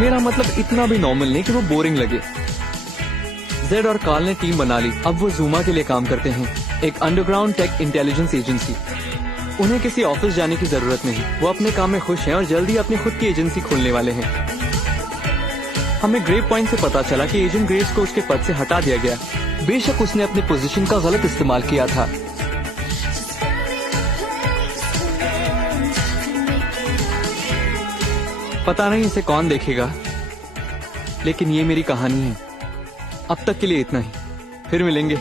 मेरा मतलब इतना भी नॉर्मल नहीं कि वो बोरिंग लगे। जेड और कार्ल ने टीम बना ली। अब वो जूमा के लिए काम करते हैं, एक अंडरग्राउंड टेक इंटेलिजेंस एजेंसी। उन्हें किसी ऑफिस जाने की जरूरत नहीं, वो अपने काम में खुश हैं और जल्दी अपनी खुद की एजेंसी खोलने वाले हैं। हमें ग्रेव पॉइंट से पता चला कि एजेंट ग्रेव्स को उसके पद से हटा दिया गया। बेशक उसने अपनी पोजीशन का गलत इस्तेमाल किया था। पता नहीं इसे कौन देखेगा, लेकिन ये मेरी कहानी है। अब तक के लिए इतना ही, फिर मिलेंगे।